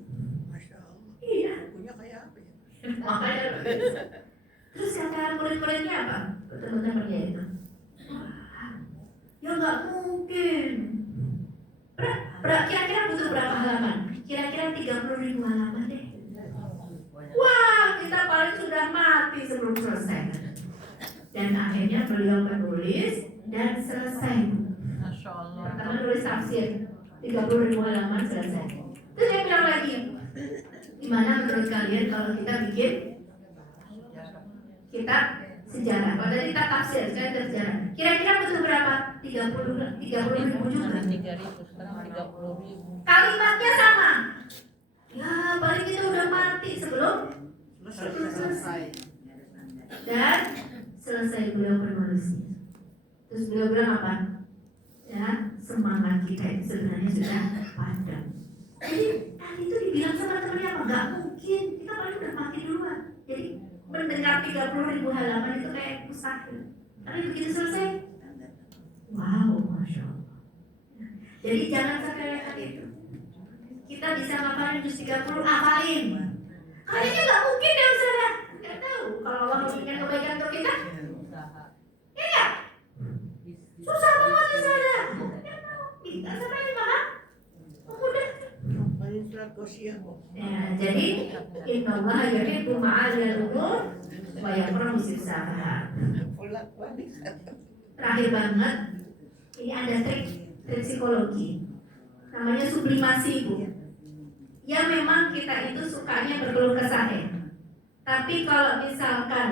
Masya Allah. Iya. Punya kayak apa ya? Makanya terus kata murid-muridnya apa? Teman-temannya itu. Wah, ya nggak mungkin. Kira-kira butuh berapa halaman? Kira-kira 30.000 halaman deh. Wah, kita paling sudah mati sebelum selesai. Dan akhirnya beliau menulis dan selesai. Masya Allah. Pertama nulis tafsir 30.000 halaman selesai. Terus dia bilang lagi, gimana menurut kalian kalau kita bikin kitab sejarah? Kalau tadi kita tafsir, saya sejarah. Kira-kira butuh berapa? 30.000 juga. 3.000 sekarang 30.000. Kalimatnya sama. Ya, paling kita udah mati sebelum selesai. Dan selesai beliau menulisnya. Terus beliau bilang apa? Ya, semangat kita itu sebenarnya sudah padam. Jadi tadi itu dibilang sama temannya apa? Gak mungkin, kita paling udah mati duluan. Jadi mendengar 30.000 halaman itu kayak mustahil. Tapi begitu selesai, wow, Masya Allah. Jadi jangan sepelekan itu. Kita bisa ngapalin juz 30, hafalin. Kayaknya gak mungkin ya Ustazah. Gak tahu, kalau Allah memberikan kebaikan untuk kita, ya gak? Susah banget Ustazah. Gak tahu, kita sampai di mana? Mudah. Paling surat Gosiyah kok. Ya, jadi innallaha yuhibbu ma'alil umur wa yakrahu sifsaha. Bolak-balik. Terakhir banget, ini ada trik psikologi. Namanya sublimasi, Bu. Ya memang kita itu sukanya berkeluh kesah ya. Tapi kalau misalkan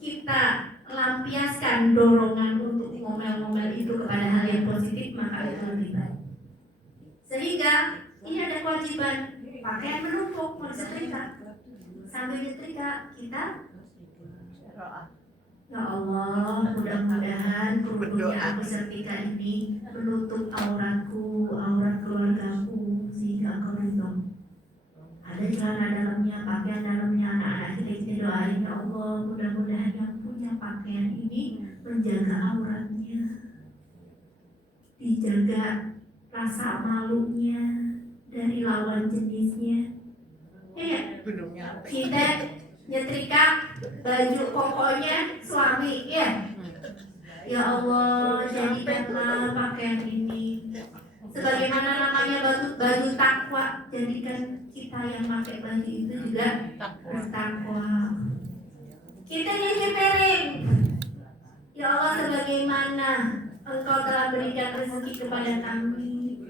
kita lampiaskan dorongan untuk ngomel-ngomel itu kepada hal yang positif, maka itu lebih baik. Sehingga ini ada kewajiban pakaian menumpuk, mau disetrika. Sambil nyetrika kita ya Allah, mudah-mudahan kerudungnya aku setrika ini menutup auratku, aurat keluargaku, sehingga engkau ridho. Ada celana dalamnya, pakaian dalamnya, anak-anak kita doain ya Allah, mudah-mudahan yang punya pakaian ini menjaga auratnya, dijaga rasa malunya dari lawan jenisnya. Ya, kita nyetrika baju kokonya suami, ya. Ya Allah, jadikanlah pakaian ini sebagaimana namanya baju takwa. Jadikan kita yang pakai baju itu juga bertakwa. Kita nyuci piring, ya Allah, sebagaimana Engkau telah berikan rezeki kepada kami,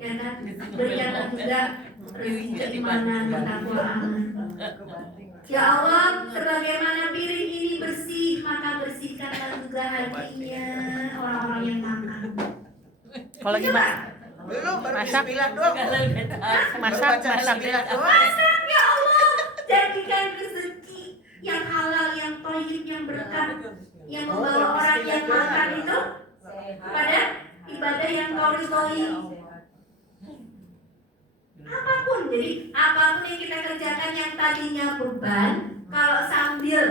ya kan? Berikanlah juga rezeki keimanan, ketakwaan. Ya Allah, sebagaimana piring ini bersih, maka bersihkanlah juga hatinya orang-orang yang makan. Kalau gimana? Belum, baru Masak. bismillah doang. Masak. Bismillah doang. Masak ya Allah, jadikan rezeki yang halal, yang thayyib, yang berkah, yang membawa orang yang makan itu kepada ibadah yang Kau ridhoi. Apapun, jadi apapun yang kita kerjakan yang tadinya beban, kalau sambil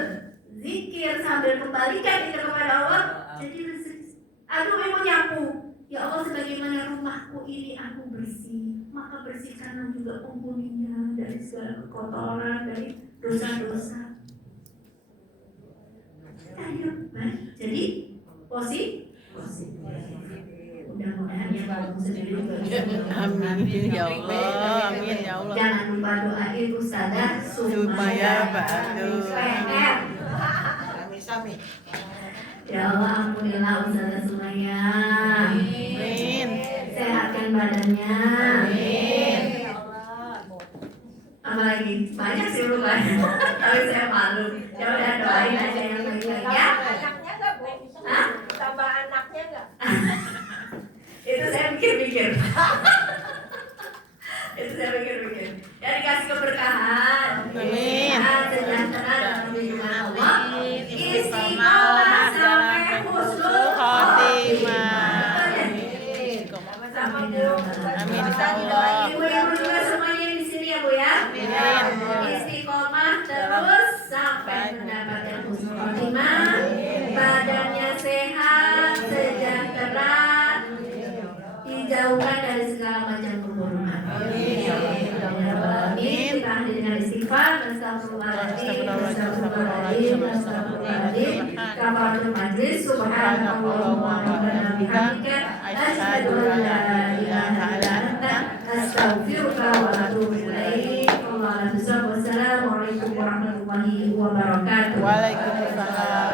zikir, sambil kembalikan itu kepada Allah, jadi rezeki. Aduh, mau nyapu, ya Allah, sebagaimana rumahku ini aku bersih, maka bersihkanlah juga penghuninya dari segala kekotoran, dari dosa-dosa. Ayo, baik. Jadi positif. Mudah-mudahan yang kamu sendiri juga bisa. Amin ya Allah, amin ya Allah. Jangan lupa doain Ustazah Supaya ba'du. PR. Sami-sami. Ya Allah, ampunilah Ustazah Sumaya. Amin. Sehatkan badannya. Amin. Apalagi banyak sih lupa. Tapi saya malu. Ya udah, doain aja yang baik-baik ya. Anaknya nggak, Bu? Hah? Tambah anaknya nggak? Itu saya pikir-pikir. Itu saya pikir-pikir. Ya dikasih keberkahan. Amin. dijauhkan dari segala macam keburukan. Amin. Kita akhiri dengan istighfar. Astagfirullahaladzim. Kafaratul majlis. Subhanallahumma rabbana bihamdika. Asyhadu an la ilaha illa anta. Astaghfiruka wa atubu ilaik. Wassalamualaikum warahmatullahi wabarakatuh. Waalaikumsalam.